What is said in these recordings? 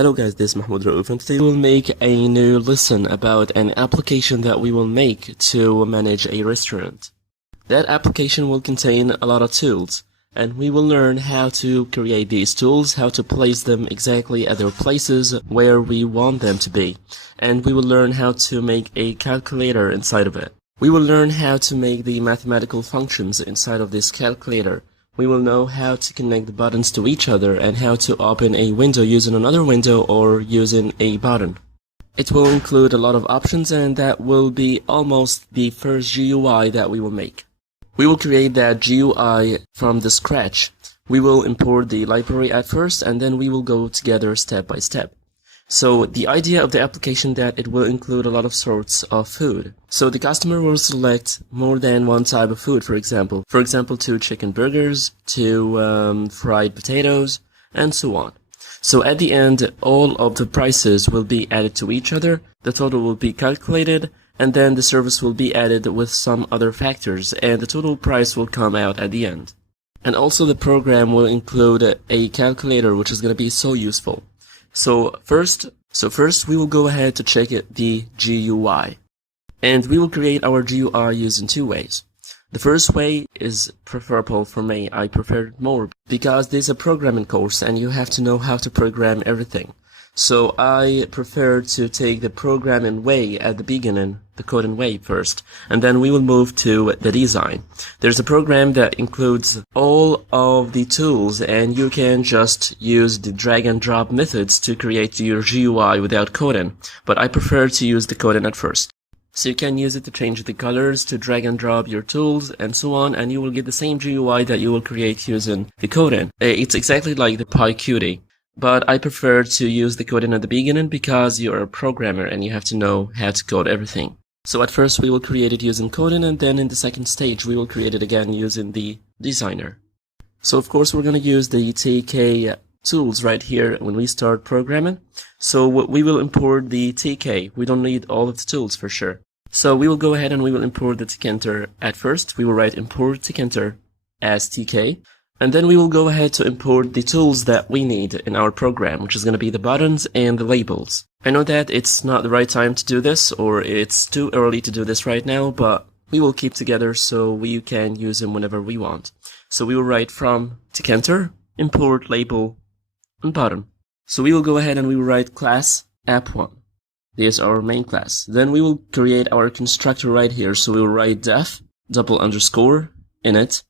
Hello guys, this is Mahmoud Raouf, and today we'll make a new lesson about an application that we will make to manage a restaurant. That application will contain a lot of tools, and we will learn how to create these tools, how to place them exactly at their places where we want them to be, and we will learn how to make a calculator inside of it. We will learn how to make the mathematical functions inside of this calculator. We will know how to connect the buttons to each other and how to open a window using another window or using a button. It will include a lot of options, and that will be almost the first GUI that we will make. We will create that GUI from the scratch. We will import the library at first, and then we will go together step by step. So the idea of the application that it will include a lot of sorts of food. So the customer will select more than one type of food, for example. For example, 2 chicken burgers, 2 fried potatoes, and so on. So at the end, all of the prices will be added to each other, the total will be calculated, and then the service will be added with some other factors, and the total price will come out at the end. And also the program will include a calculator, which is going to be so useful. So first we will go ahead to check the GUI, and we will create our GUI using 2 ways. The first way is preferable for me. I prefer it more because this is a programming course and you have to know how to program everything. So I prefer to take the programming way at the beginning, the coding way first, and then we will move to the design. There's a program that includes all of the tools, and you can just use the drag and drop methods to create your GUI without coding, but I prefer to use the coding at first. So you can use it to change the colors, to drag and drop your tools, and so on, and you will get the same GUI that you will create using the coding. It's exactly like the PyQt. But I prefer to use the coding at the beginning because you're a programmer and you have to know how to code everything. So at first we will create it using coding, and then in the second stage we will create it again using the designer. So of course we're going to use the TK tools right here when we start programming. So we will import the TK. We don't need all of the tools for sure. So we will go ahead and we will import the Tkinter at first. We will write import Tkinter as TK. And then we will go ahead to import the tools that we need in our program, which is going to be the buttons and the labels. I know that it's not the right time to do this, or it's too early to do this right now, but we will keep together so we can use them whenever we want. So we will write from Tkinter, import label, and button. So we will go ahead and we will write class app1. This is our main class. Then we will create our constructor right here. So we will write def, _, init.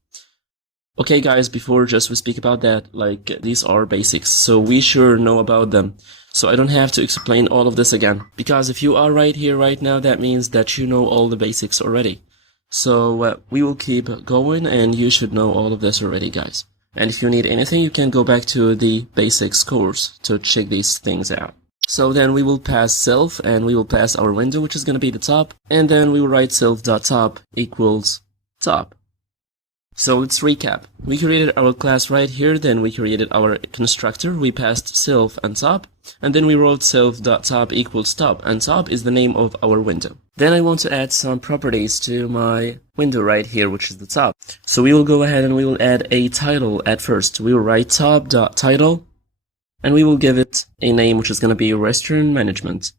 Okay guys, before just we speak about that, like these are basics, so we sure know about them. So I don't have to explain all of this again, because if you are right here right now, that means that you know all the basics already. So we will keep going, and you should know all of this already, guys. And if you need anything, you can go back to the basics course to check these things out. So then we will pass self, and we will pass our window, which is going to be the top, and then we will write self.top equals top. So let's recap. We created our class right here, then we created our constructor, we passed self and top, and then we wrote self.top equals top, and top is the name of our window. Then I want to add some properties to my window right here, which is the top. So we will go ahead and we will add a title at first. We will write top.title, and we will give it a name which is going to be restaurant management.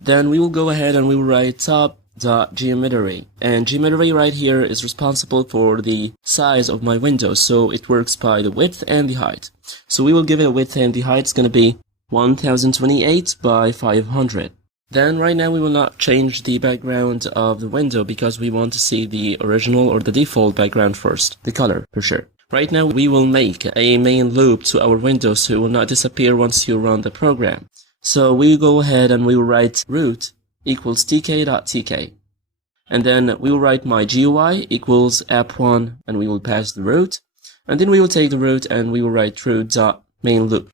Then we will go ahead and we will write top.geometry, and geometry right here is responsible for the size of my window, so it works by the width and the height. So we will give it a width, and the height is going to be 1028 by 500. Then right now we will not change the background of the window because we want to see the original or the default background first, the color for sure. Right now we will make a main loop to our window so it will not disappear once you run the program. So we go ahead and we will write root equals tk.tk, and then we will write my GUI equals app1, and we will pass the root, and then we will take the root and we will write root.mainLoop.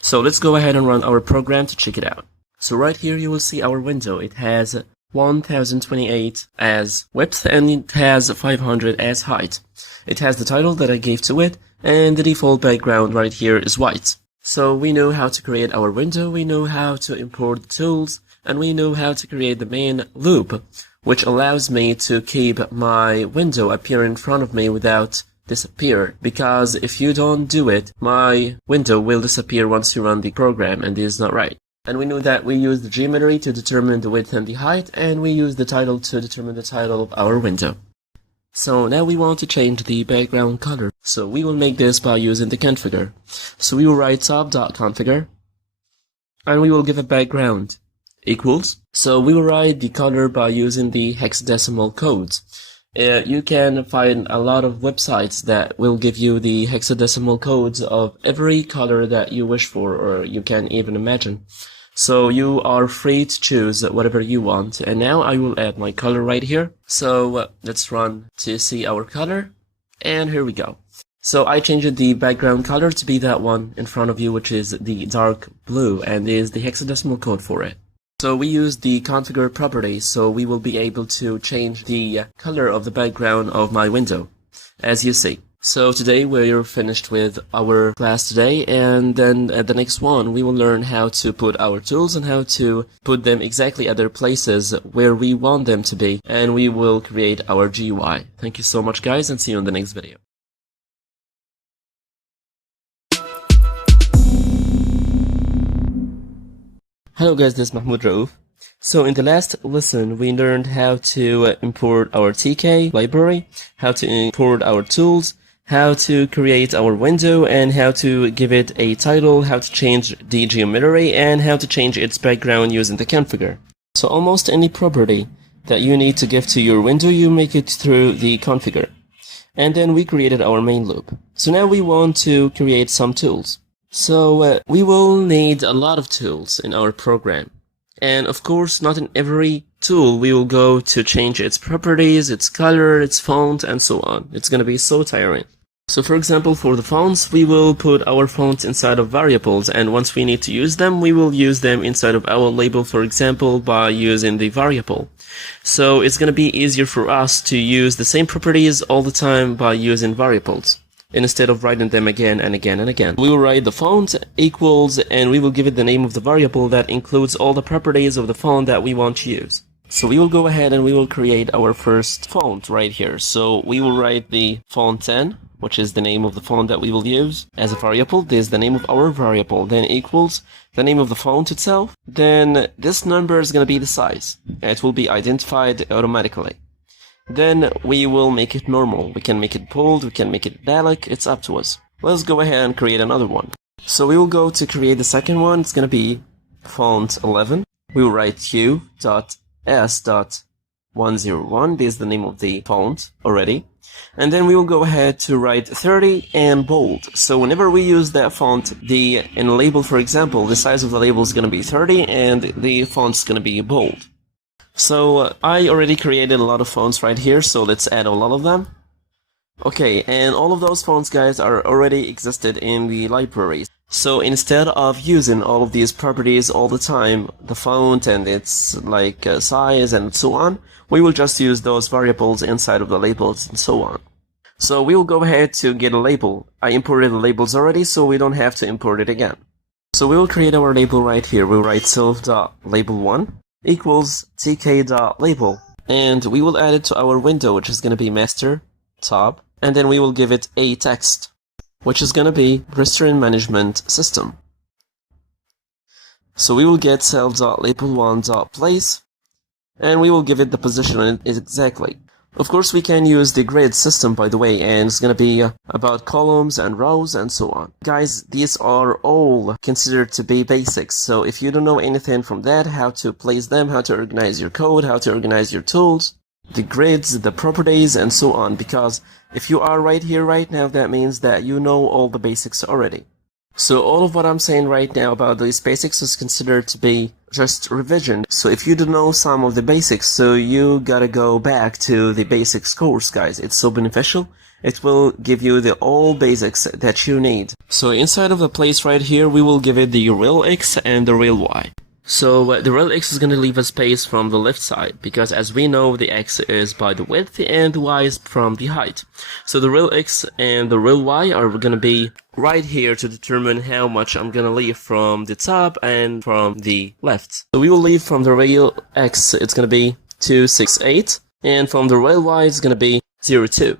So let's go ahead and run our program to check it out. So right here you will see our window. It has 1028 as width and it has 500 as height. It has the title that I gave to it, and the default background right here is white. So we know how to create our window, we know how to import the tools, and we know how to create the main loop, which allows me to keep my window appear in front of me without disappear, because if you don't do it, my window will disappear once you run the program, and this is not right. And we know that we use the geometry to determine the width and the height, and we use the title to determine the title of our window. So now we want to change the background color. So we will make this by using the configure. So we will write top.configure, and we will give a background equals. So we will write the color by using the hexadecimal codes. You can find a lot of websites that will give you the hexadecimal codes of every color that you wish for, or you can even imagine. So you are free to choose whatever you want. And now I will add my color right here. So let's run to see our color. And here we go. So I changed the background color to be that one in front of you, which is the dark blue, and is the hexadecimal code for it. So we use the configure property, so we will be able to change the color of the background of my window, as you see. So today we're finished with our class today, and then at the next one we will learn how to put our tools and how to put them exactly at their places where we want them to be, and we will create our GUI. Thank you so much guys, and see you in the next video. Hello guys, this is Mahmoud Raouf. So in the last lesson, we learned how to import our TK library, how to import our tools, how to create our window, and how to give it a title, how to change the geometry, and how to change its background using the configure. So almost any property that you need to give to your window, you make it through the configure. And then we created our main loop. So now we want to create some tools. So we will need a lot of tools in our program. And of course, not in every tool we will go to change its properties, its color, its font, and so on. It's going to be so tiring. So for example, for the fonts, we will put our fonts inside of variables, and once we need to use them, we will use them inside of our label, for example, by using the variable. So it's going to be easier for us to use the same properties all the time by using variables, instead of writing them again and again and again. We will write the font equals, and we will give it the name of the variable that includes all the properties of the font that we want to use. So we will go ahead and we will create our first font right here. So we will write the font 10, which is the name of the font that we will use as a variable. This is the name of our variable. Then equals the name of the font itself. Then this number is going to be the size. It will be identified automatically. Then we will make it normal. We can make it bold, we can make it italic, it's up to us. Let's go ahead and create another one. So we will go to create the second one. It's going to be font 11. We will write q.s.101. This is the name of the font already. And then we will go ahead to write 30 and bold. So whenever we use that font, in a label, for example, the size of the label is going to be 30 and the font's going to be bold. So I already created a lot of fonts right here, so let's add a lot of them. Okay, and all of those fonts, guys, are already existed in the library. So instead of using all of these properties all the time, the font and its size and so on, we will just use those variables inside of the labels and so on. So we will go ahead to get a label. I imported the labels already, so we don't have to import it again. So we will create our label right here. We'll write self.label1 equals tk.label, and we will add it to our window, which is going to be master top, and then we will give it a text, which is going to be restaurant management system. So we will get cell.label1.place, and we will give it the position exactly. Of course, we can use the grid system, by the way, and it's going to be about columns and rows and so on. Guys, these are all considered to be basics, so if you don't know anything from that, how to place them, how to organize your code, how to organize your tools, the grids, the properties, and so on, because if you are right here right now, that means that you know all the basics already. So all of what I'm saying right now about these basics is considered to be just revision. So if you don't know some of the basics, so you gotta go back to the basics course, guys. It's so beneficial. It will give you the all basics that you need. So inside of the place right here, we will give it the real X and the real Y. So the real X is going to leave a space from the left side, because as we know, the X is by the width and the Y is from the height. So the real X and the real Y are going to be right here to determine how much I'm going to leave from the top and from the left. So we will leave from the real X, it's going to be 268, and from the real Y, it's going to be 02.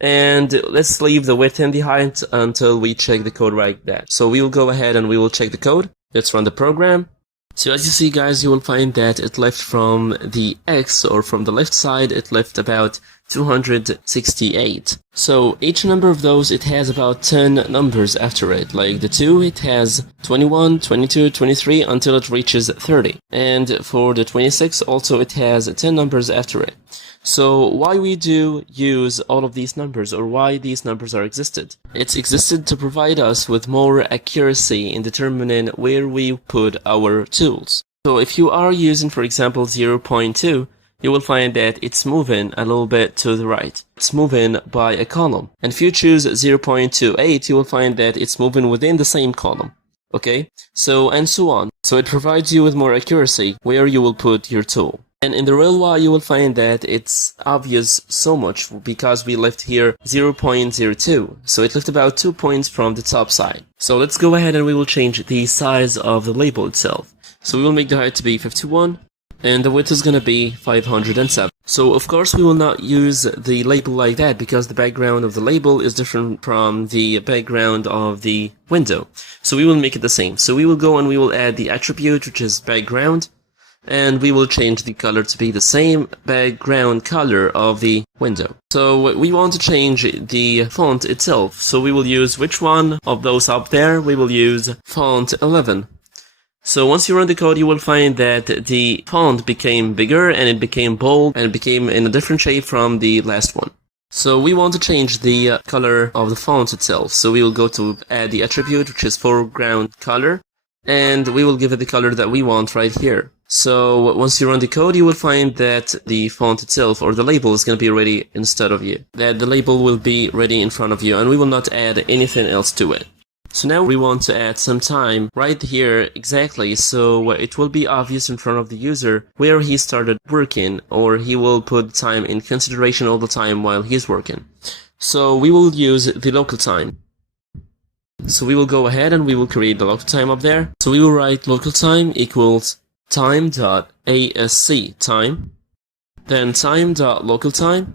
And let's leave the width and the height until we check the code like that. So we will go ahead and we will check the code. Let's run the program. So as you see, guys, you will find that it left from the X, or from the left side, it left about 268. So each number of those, it has about 10 numbers after it. Like the 2, it has 21, 22, 23 until it reaches 30. And for the 26 also, it has 10 numbers after it. So why we do use all of these numbers, or why these numbers are existed? It's existed to provide us with more accuracy in determining where we put our tools. So if you are using, for example, 0.2, you will find that it's moving a little bit to the right. It's moving by a column. And if you choose 0.28, you will find that it's moving within the same column. Okay? So, and so on. So it provides you with more accuracy where you will put your tool. And in the real Y, you will find that it's obvious so much because we left here 0.02. So it left about 2 points from the top side. So let's go ahead and we will change the size of the label itself. So we will make the height to be 51 and the width is going to be 507. So of course we will not use the label like that because the background of the label is different from the background of the window. So we will make it the same. So we will go and we will add the attribute, which is background. And we will change the color to be the same background color of the window. So we want to change the font itself. So we will use which one of those up there? We will use font 11. So once you run the code, you will find that the font became bigger and it became bold and it became in a different shape from the last one. So we want to change the color of the font itself. So we will go to add the attribute, which is foreground color, and we will give it the color that we want right here. So once you run the code, you will find that the font itself, or the label, is going to be ready instead of you. That the label will be ready in front of you, and we will not add anything else to it. So now we want to add some time right here exactly, so it will be obvious in front of the user where he started working, or he will put time in consideration all the time while he's working. So we will use the local time. So we will go ahead and we will create the local time up there. So we will write local time equals time.asc time, then time.localTime,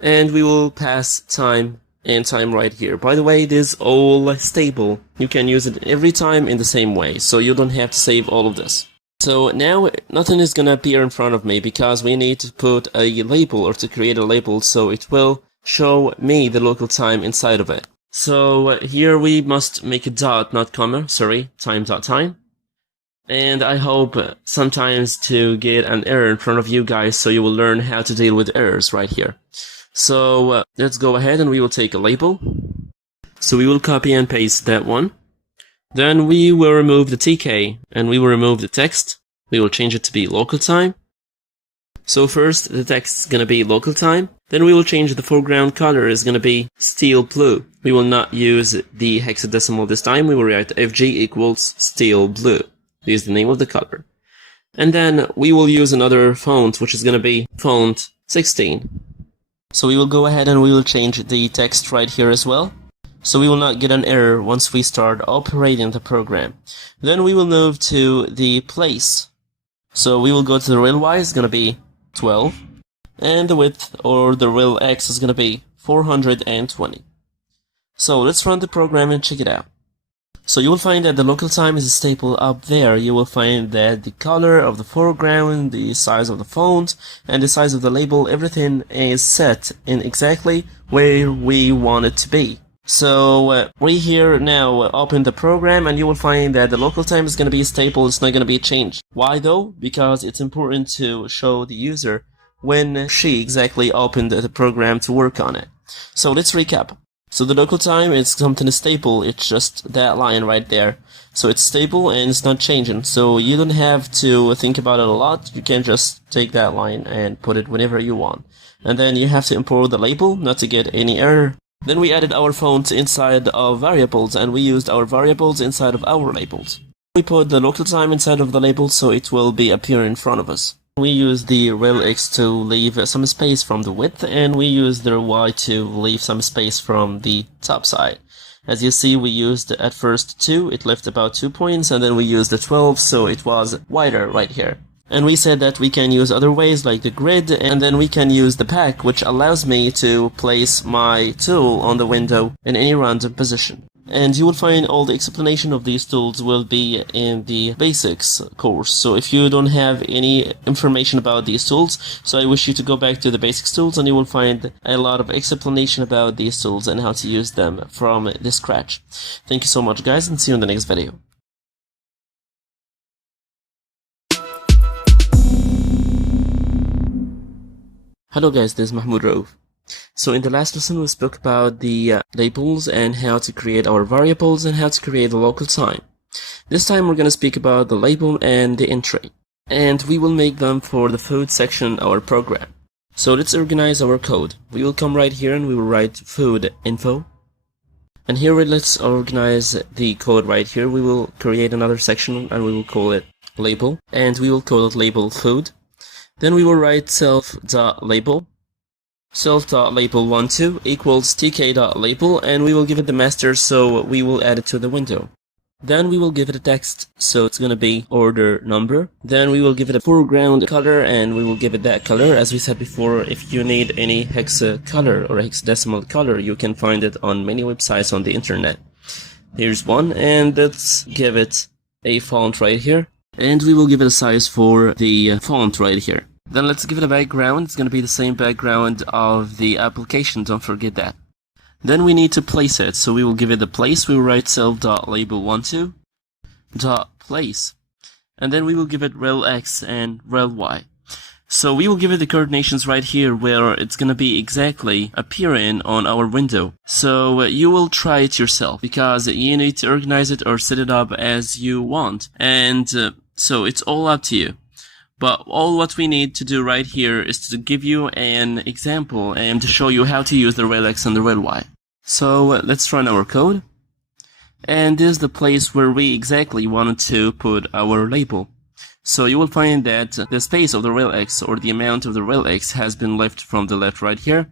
and we will pass time and time right here. By the way, it is all stable. You can use it every time in the same way, so you don't have to save all of this. So now nothing is gonna appear in front of me because we need to put a label, or to create a label, so it will show me the local time inside of it. So here we must make a dot, not comma, sorry, time.time. And I hope sometimes to get an error in front of you guys, so you will learn how to deal with errors right here. So let's go ahead and we will take a label. So we will copy and paste that one. Then we will remove the TK and we will remove the text. We will change it to be local time. So first the text is going to be local time. Then we will change the foreground color is going to be steel blue. We will not use the hexadecimal this time. We will write FG equals steel blue. Is the name of the color. And then we will use another font, which is going to be font 16. So we will go ahead and we will change the text right here as well. So we will not get an error once we start operating the program. Then we will move to the place. So we will go to the real Y, is going to be 12. And the width, or the real X, is going to be 420. So let's run the program and check it out. So you will find that the local time is a staple up there. You will find that the color of the foreground, the size of the font, and the size of the label, everything is set in exactly where we want it to be. So we here now open the program and you will find that the local time is going to be a staple. It's not going to be changed. Why though? Because it's important to show the user when she exactly opened the program to work on it. So let's recap. So the local time is something stable, it's just that line right there. So it's stable and it's not changing, so you don't have to think about it a lot, you can just take that line and put it whenever you want. And then you have to import the label, not to get any error. Then we added our font inside of variables, and we used our variables inside of our labels. We put the local time inside of the label, so it will be appear in front of us. We use the rel X to leave some space from the width, and we use the Y to leave some space from the top side. As you see, we used at first 2, it left about 2 points, and then we used the 12, so it was wider right here. And we said that we can use other ways like the grid, and then we can use the pack, which allows me to place my tool on the window in any random position. And you will find all the explanation of these tools will be in the basics course. So if you don't have any information about these tools, so I wish you to go back to the basics tools and you will find a lot of explanation about these tools and how to use them from the scratch. Thank you so much guys, and see you in the next video. Hello guys, this is Mahmoud Rauf. So in the last lesson we spoke about the labels and how to create our variables and how to create the local time. This time we're going to speak about the label and the entry. And we will make them for the food section of our program. So let's organize our code. We will come right here and we will write food info. And here let's organize the code right here. We will create another section and we will call it label. And we will call it label food. Then we will write self.label. Self.label12 equals tk.label, and we will give it the master, so we will add it to the window. Then we will give it a text, so it's going to be order number. Then we will give it a foreground color, and we will give it that color. As we said before, if you need any hexa color or hexadecimal color, you can find it on many websites on the internet. Here's one, and let's give it a font right here. And we will give it a size for the font right here. Then let's give it a background. It's going to be the same background of the application, don't forget that. Then we need to place it, so we will give it a place. We will write self.label12.place. And then we will give it rel x and rel y. So we will give it the coordinations right here where it's going to be exactly appearing on our window. So you will try it yourself because you need to organize it or set it up as you want. And so it's all up to you. But all what we need to do right here is to give you an example and to show you how to use the rel x and the rel y. So let's run our code. And this is the place where we exactly wanted to put our label. So you will find that the space of the rel x or the amount of the rel x has been left from the left right here.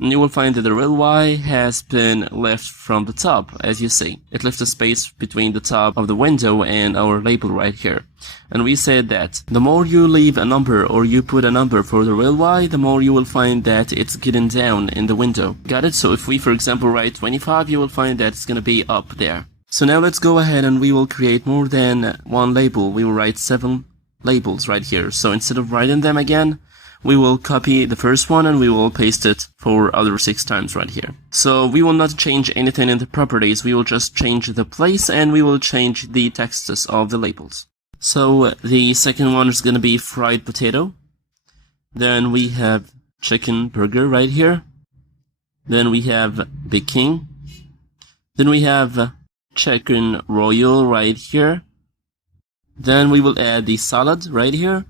And you will find that the rel y has been left from the top, as you see. It left a space between the top of the window and our label right here. And we said that the more you leave a number or you put a number for the rel y, the more you will find that it's getting down in the window. Got it? So if we, for example, write 25, you will find that it's going to be up there. So now let's go ahead and we will create more than one label. We will write 7 labels right here. So instead of writing them again, we will copy the first one and we will paste it for other 6 times right here. So we will not change anything in the properties, we will just change the place and we will change the texts of the labels. So the second one is going to be fried potato. Then we have chicken burger right here. Then we have Big King. Then we have chicken royal right here. Then we will add the salad right here.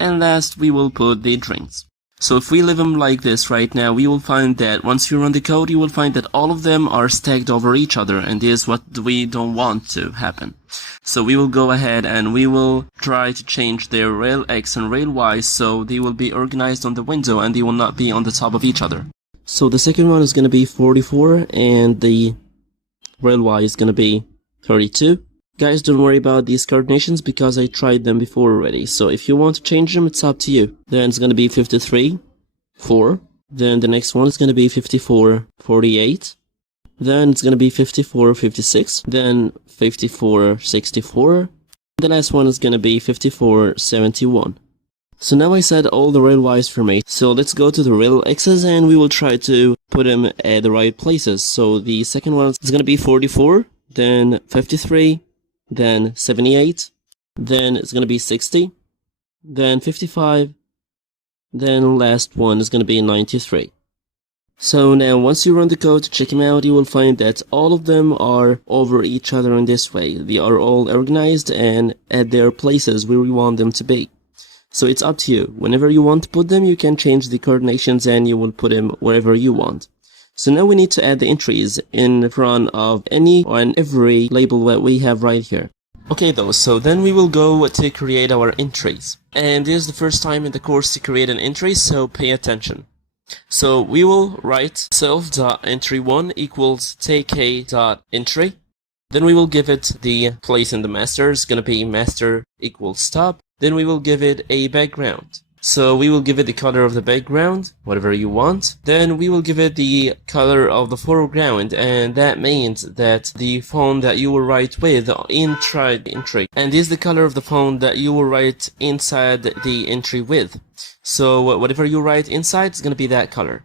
And last, we will put the drinks. So if we leave them like this right now, we will find that once you run the code, you will find that all of them are stacked over each other, and this is what we don't want to happen. So we will go ahead and we will try to change their rel x and rel y so they will be organized on the window and they will not be on the top of each other. So the second one is going to be 44 and the rel y is going to be 32. Guys, don't worry about these coordinations because I tried them before already. So if you want to change them, it's up to you. Then it's going to be 53, 4. Then the next one is going to be 54, 48. Then it's going to be 54, 56. Then 54, 64. The last one is going to be 54, 71. So now I said all the rel y's for me. So let's go to the rel x's and we will try to put them at the right places. So the second one is going to be 44, then 53. Then 78, then it's going to be 60, then 55, then last one is going to be 93. So now once you run the code to check them out, you will find that all of them are over each other in this way. They are all organized and at their places where we want them to be. So it's up to you. Whenever you want to put them, you can change the coordinations and you will put them wherever you want. So now we need to add the entries in front of any and every label that we have right here. Okay though, so then we will go to create our entries. And this is the first time in the course to create an entry, so pay attention. So we will write self.entry1 equals tk.entry. Then we will give it the place in the master. It's going to be master equals top. Then we will give it a background. So we will give it the color of the background, whatever you want. Then we will give it the color of the foreground, and that means that the font that you will write with inside the entry. And this is the color of the font that you will write inside the entry with. So whatever you write inside is going to be that color.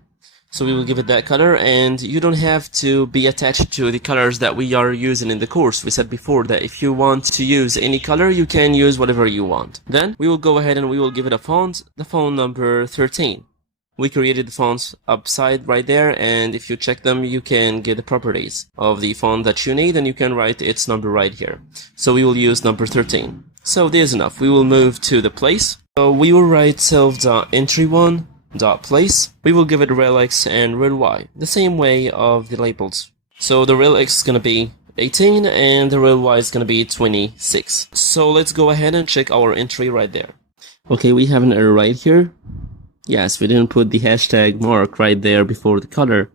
So we will give it that color, and you don't have to be attached to the colors that we are using in the course. We said before that if you want to use any color, you can use whatever you want. Then we will go ahead and we will give it a font, the font number 13. We created the fonts upside right there, and if you check them, you can get the properties of the font that you need, and you can write its number right here. So we will use number 13. So there's enough. We will move to the place. So we will write self.entry1 .place. We will give it rel x and rel y, the same way of the labels. So the rel x is going to be 18 and the rel y is going to be 26. So let's go ahead and check our entry right there. Okay, we have an error right here. Yes, we didn't put the hashtag mark right there before the color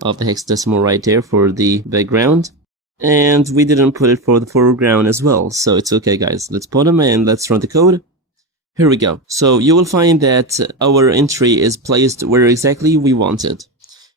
of the hexadecimal right there for the background. And we didn't put it for the foreground as well. So it's okay, guys. Let's put them and let's run the code. Here we go. So you will find that our entry is placed where exactly we want it.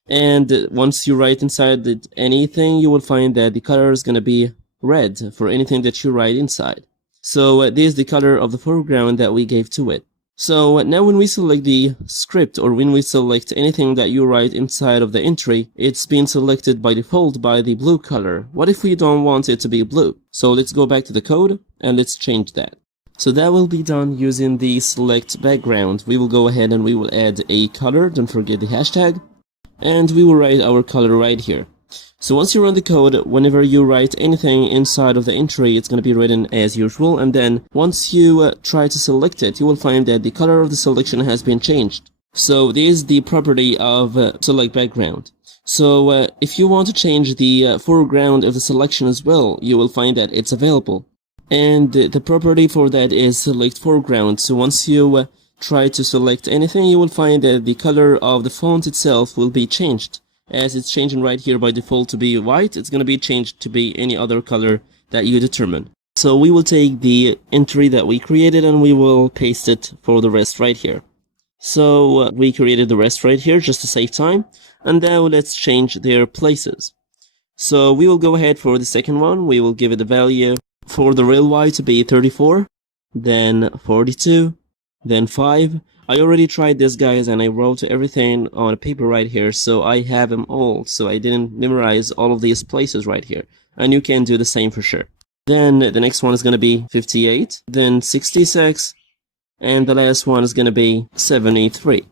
And once you write inside anything, you will find that the color is going to be red for anything that you write inside. So this is the color of the foreground that we gave to it. So now when we select the script, or when we select anything that you write inside of the entry, it's being selected by default by the blue color. What if we don't want it to be blue? So let's go back to the code and let's change that. So that will be done using the select background. We will go ahead and we will add a color, don't forget the hashtag, and we will write our color right here. So once you run the code, whenever you write anything inside of the entry, it's going to be written as usual, and then once you try to select it, you will find that the color of the selection has been changed. So this is the property of select background. So if you want to change the foreground of the selection as well, you will find that it's available. And the property for that is select foreground. So once you try to select anything, you will find that the color of the font itself will be changed. As it's changing right here by default to be white, it's going to be changed to be any other color that you determine. So we will take the entry that we created and we will paste it for the rest right here. So we created the rest right here just to save time. And now let's change their places. So we will go ahead for the second one. We will give it a value for the rel y to be 34, then 42, then 5. I already tried this, guys, and I wrote everything on a paper right here, so I have them all, so I didn't memorize all of these places right here. And you can do the same for sure. Then the next one is going to be 58, then 66, and the last one is going to be 73.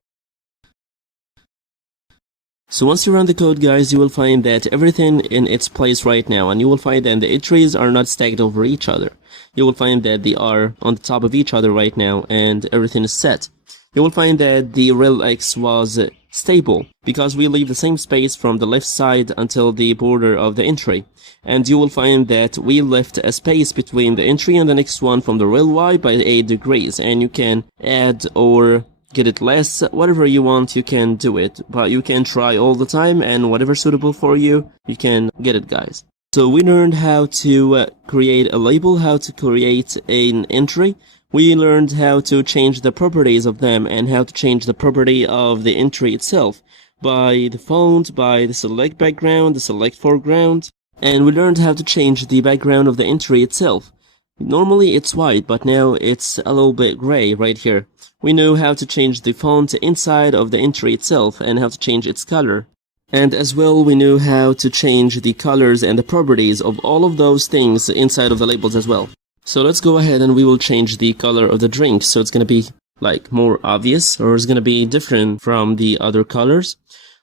So once you run the code, guys, you will find that everything in its place right now, and you will find that the entries are not stacked over each other. You will find that they are on the top of each other right now, and everything is set. You will find that the rel x was stable, because we leave the same space from the left side until the border of the entry. And you will find that we left a space between the entry and the next one from the rel y by 8 degrees, and you can add or get it less, whatever you want, you can do it, but you can try all the time, and whatever suitable for you, you can get it, guys. So we learned how to create a label, how to create an entry. We learned how to change the properties of them and how to change the property of the entry itself by the font, by the select background, the select foreground, and we learned how to change the background of the entry itself. Normally it's white, but now it's a little bit gray right here. We know how to change the font inside of the entry itself and how to change its color. And as well, we knew how to change the colors and the properties of all of those things inside of the labels as well. So let's go ahead and we will change the color of the drink. So it's going to be like more obvious, or it's going to be different from the other colors.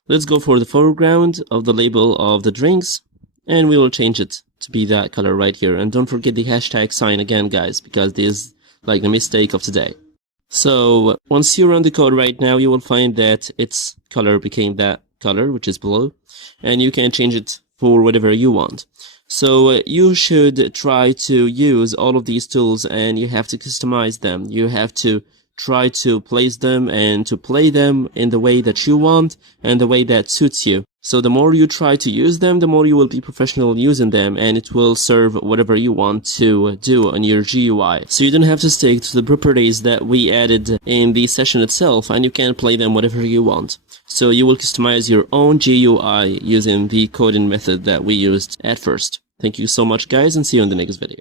Let's go for the foreground of the label of the drinks, and we will change it to be that color right here. And don't forget the hashtag sign again, guys, because this is like the mistake of today. So once you run the code right now, you will find that its color became that color, which is blue, and you can change it for whatever you want. So you should try to use all of these tools, and you have to customize them. You have to try to place them and to play them in the way that you want and the way that suits you. So the more you try to use them, the more you will be professional using them, and it will serve whatever you want to do on your GUI. So you don't have to stick to the properties that we added in the session itself, and you can play them whatever you want. So you will customize your own GUI using the coding method that we used at first. Thank you so much, guys, and see you in the next video.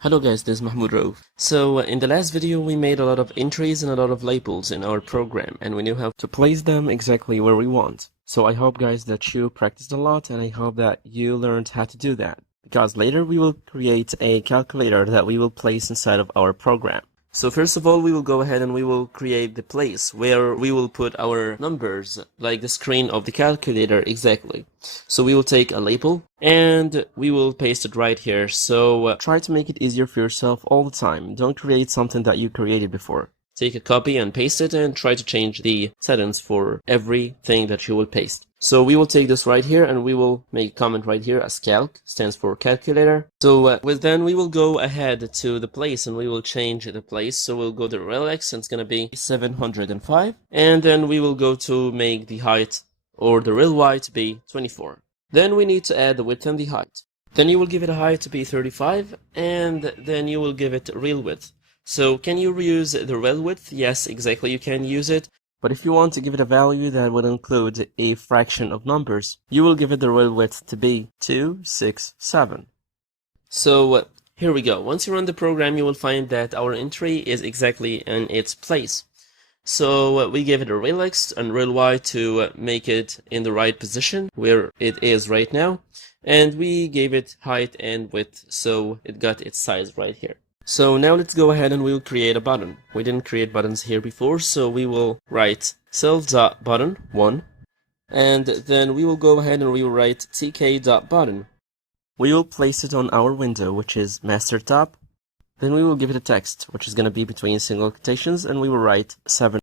Hello guys, this is Mahmoud Rauf. So in the last video we made a lot of entries and a lot of labels in our program, and we knew how to place them exactly where we want. So I hope guys that you practiced a lot, and I hope that you learned how to do that, because later we will create a calculator that we will place inside of our program. So first of all, we will go ahead and we will create the place where we will put our numbers, like the screen of the calculator exactly. So we will take a label and we will paste it right here. So try to make it easier for yourself all the time. Don't create something that you created before. Take a copy and paste it, and try to change the settings for everything that you will paste. So we will take this right here and we will make a comment right here as calc, stands for calculator. So then we will go ahead to the place and we will change the place. So we'll go to rel x and it's going to be 705. And then we will go to make the height or the rel y to be 24. Then we need to add the width and the height. Then you will give it a height to be 35, and then you will give it rel width. So can you reuse the rel width? Yes, exactly, you can use it. But if you want to give it a value that would include a fraction of numbers, you will give it the rel width to be 267. So here we go. Once you run the program, you will find that our entry is exactly in its place. So we gave it a rel x and rel y to make it in the right position where it is right now. And we gave it height and width, so it got its size right here. So now let's go ahead and we'll create a button. We didn't create buttons here before, so we will write self.button1, and then we will go ahead and we will write tk.button. We will place it on our window, which is master top. Then we will give it a text, which is going to be between single quotations, and we will write 7.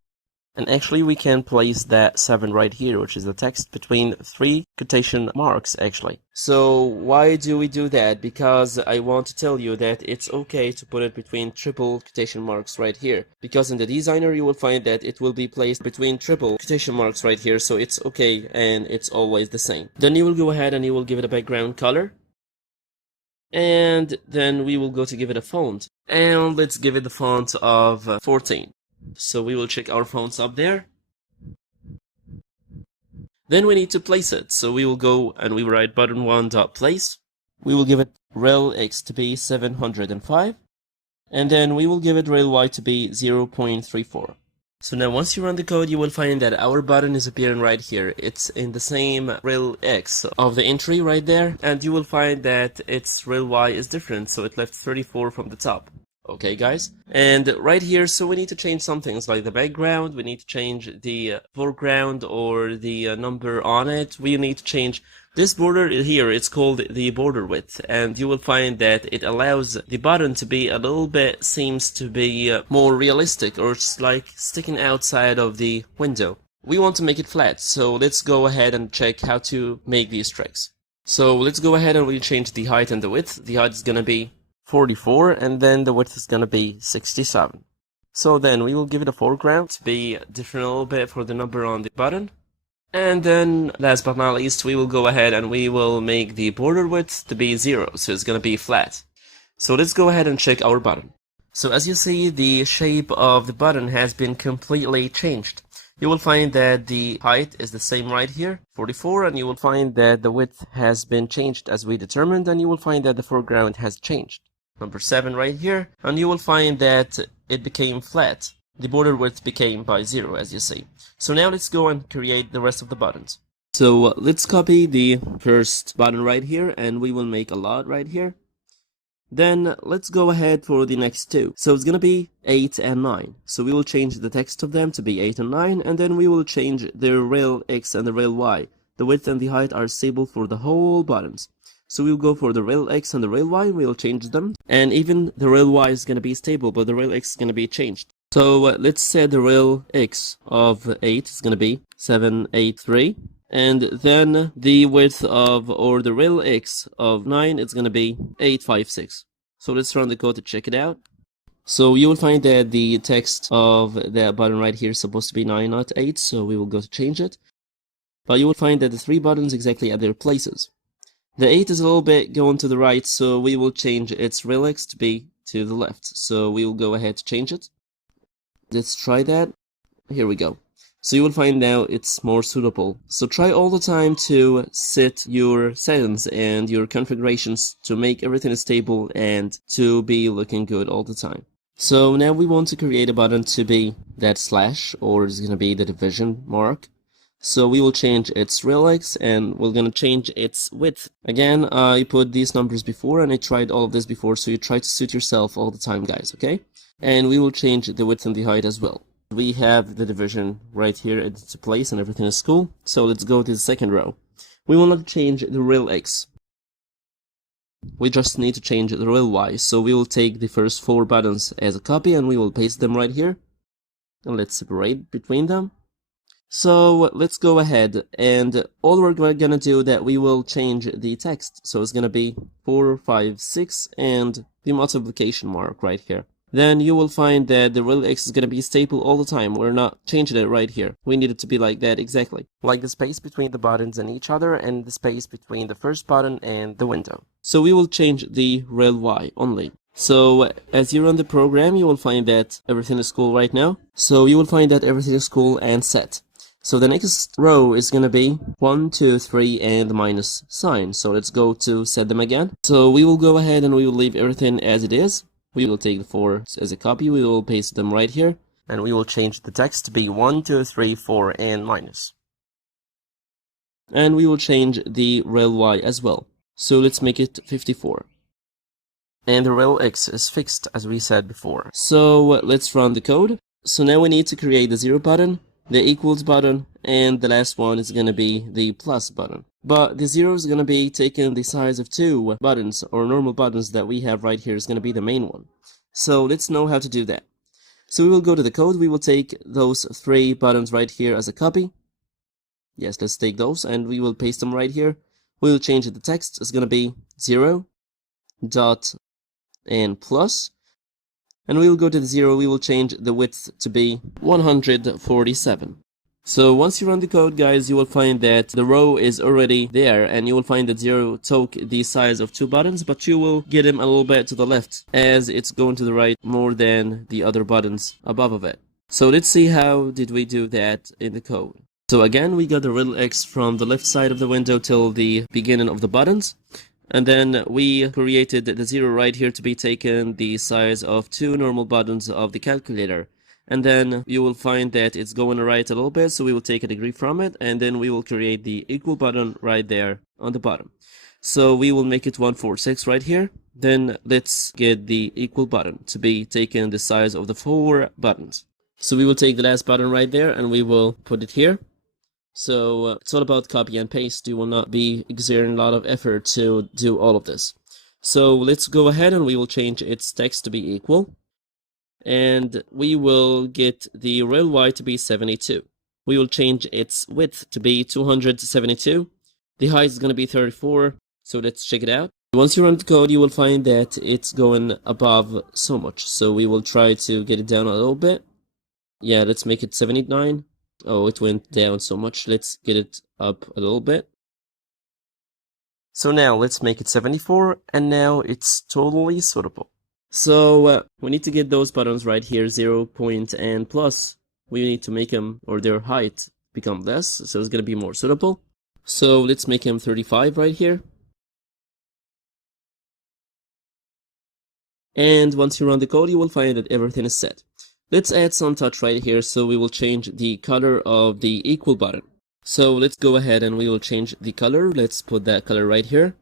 And actually we can place that 7 right here, which is the text between 3 quotation marks actually. So why do we do that? Because I want to tell you that it's okay to put it between triple quotation marks right here. Because in the designer you will find that it will be placed between triple quotation marks right here, so it's okay and it's always the same. Then you will go ahead and you will give it a background color. And then we will go to give it a font. And let's give it the font of 14. So we will check our fonts up there. Then we need to place it. So we will go and we will write button1.place. We will give it rel x to be 705. And then we will give it rel y to be 0.34. So now once you run the code, you will find that our button is appearing right here. It's in the same rel x of the entry right there. And you will find that its rel y is different. So it left 34 from the top. Okay guys, and right here, so we need to change some things like the background, we need to change the foreground or the number on it. We need to change this border here, it's called the border width, and you will find that it allows the button to be a little bit, seems to be more realistic, or it's like sticking outside of the window. We want to make it flat, so let's go ahead and check how to make these tricks. So let's go ahead and we'll change the height and the width. The height is gonna be 44, and then the width is gonna be 67. So then we will give it a foreground to be different a little bit for the number on the button. And then last but not least, we will go ahead and we will make the border width to be 0, so it's gonna be flat. So let's go ahead and check our button. So as you see, the shape of the button has been completely changed. You will find that the height is the same right here, 44, and you will find that the width has been changed as we determined, and you will find that the foreground has changed. Number 7 right here, and you will find that it became flat. The border width became by 0, as you see. So now let's go and create the rest of the buttons. So let's copy the first button right here, and we will make a lot right here. Then let's go ahead for the next two. So it's gonna be 8 and 9. So we will change the text of them to be 8 and 9, and then we will change the rel x and the rel y. The width and the height are stable for the whole buttons. So we'll go for the rel x and the rel y, we'll change them. And even the rel y is going to be stable, but the rel x is going to be changed. So let's say the rel x of 8 is going to be 783. And then the width of, or the rel x of 9 is going to be 856. So let's run the code to check it out. So you will find that the text of that button right here is supposed to be 9, not 8, so we will go to change it. But you will find that the 3 buttons exactly at their places. The 8 is a little bit going to the right, so we will change its relics to be to the left. So we will go ahead to change it. Let's try that. Here we go. So you will find now it's more suitable. So try all the time to set your settings and your configurations to make everything stable and to be looking good all the time. So now we want to create a button to be that slash, or it's going to be the division mark. So we will change its relics and we're going to change its width. Again, I put these numbers before and I tried all of this before, so you try to suit yourself all the time, guys, okay? And we will change the width and the height as well. We have the division right here at its place and everything is cool. So let's go to the second row. We will not change the rel X. We just need to change the rel Y. So we will take the first 4 buttons as a copy and we will paste them right here. And let's separate between them. So let's go ahead and all we're gonna do that we will change the text. So it's gonna be 4, 5, 6 and the multiplication mark right here. Then you will find that the rel X is going to be stable all the time. We're not changing it right here. We need it to be like that exactly. Like the space between the buttons and each other and the space between the first button and the window. So we will change the rel Y only. So as you run the program, you will find that everything is cool right now. So you will find that everything is cool and set. So the next row is going to be 1, 2, 3 and the minus sign. So let's go to set them again. So we will go ahead and we will leave everything as it is. We will take the 4 as a copy, we will paste them right here, and we will change the text to be 1, 2, 3, 4, and minus. And we will change the rel Y as well. So let's make it 54. And the rel X is fixed as we said before. So let's run the code. So now we need to create the 0 button, the equals button, and the last one is going to be the plus button. But the 0 is going to be taking the size of 2 buttons or normal buttons that we have right here is going to be the main one. So let's know how to do that. So we will go to the code. We will take those 3 buttons right here as a copy. Yes, let's take those and we will paste them right here. We will change the text. It's going to be 0 dot and plus. And we will go to the 0. We will change the width to be 147. So once you run the code, guys, you will find that the row is already there and you will find that 0 took the size of 2 buttons, but you will get them a little bit to the left as it's going to the right more than the other buttons above of it. So let's see how did we do that in the code. So again, we got the rel X from the left side of the window till the beginning of the buttons. And then we created the 0 right here to be taken the size of 2 normal buttons of the calculator. And then you will find that it's going right a little bit, so we will take a degree from it, and then we will create the equal button right there on the bottom. So we will make it 146 right here. Then let's get the equal button to be taken the size of the 4 buttons. So we will take the last button right there and we will put it here. So it's all about copy and paste. You will not be exerting a lot of effort to do all of this. So let's go ahead and we will change its text to be equal. And we will get the rel Y to be 72. We will change its width to be 272. The height is going to be 34. So let's check it out. Once you run the code, you will find that it's going above so much. So we will try to get it down a little bit. Yeah, let's make it 79. Oh, it went down so much. Let's get it up a little bit. So now let's make it 74. And now it's totally suitable. So we need to get those buttons right here, 0 point and plus. We need to make them, or their height, become less, so it's going to be more suitable. So let's make him 35 right here. And once you run the code, you will find that everything is set. Let's add some touch right here, so we will change the color of the equal button. So let's go ahead and we will change the color. Let's put that color right here.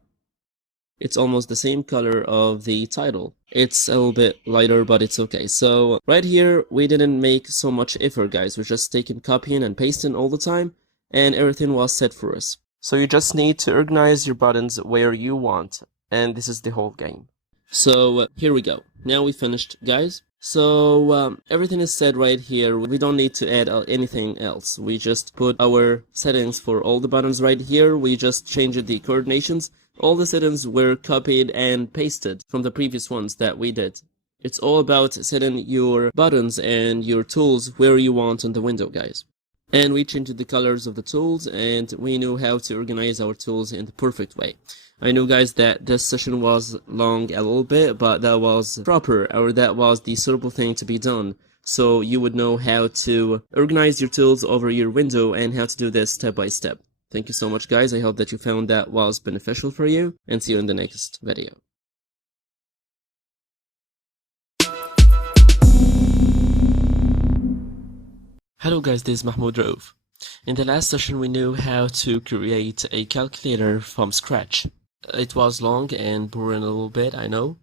It's almost the same color of the title. It's a little bit lighter, but it's okay. So right here, we didn't make so much effort, guys. We're just taking copying and pasting all the time, and everything was set for us. So you just need to organize your buttons where you want, and this is the whole game. So here we go. Now we finished, guys. So everything is set right here. We don't need to add anything else. We just put our settings for all the buttons right here. We just changed the coordinations. All the settings were copied and pasted from the previous ones that we did It's all about setting your buttons and your tools where you want on the window, guys. And we changed the colors of the tools, and we knew how to organize our tools in the perfect way. I know, guys, that this session was long a little bit, but that was proper, or that was the suitable thing to be done. So you would know how to organize your tools over your window and how to do this step by step. Thank you so much, guys. I hope that you found that was beneficial for you, and see you in the next video. Hello guys, this is Mahmoud Rauf. In the last session we knew how to create a calculator from scratch. It was long and boring a little bit, I know,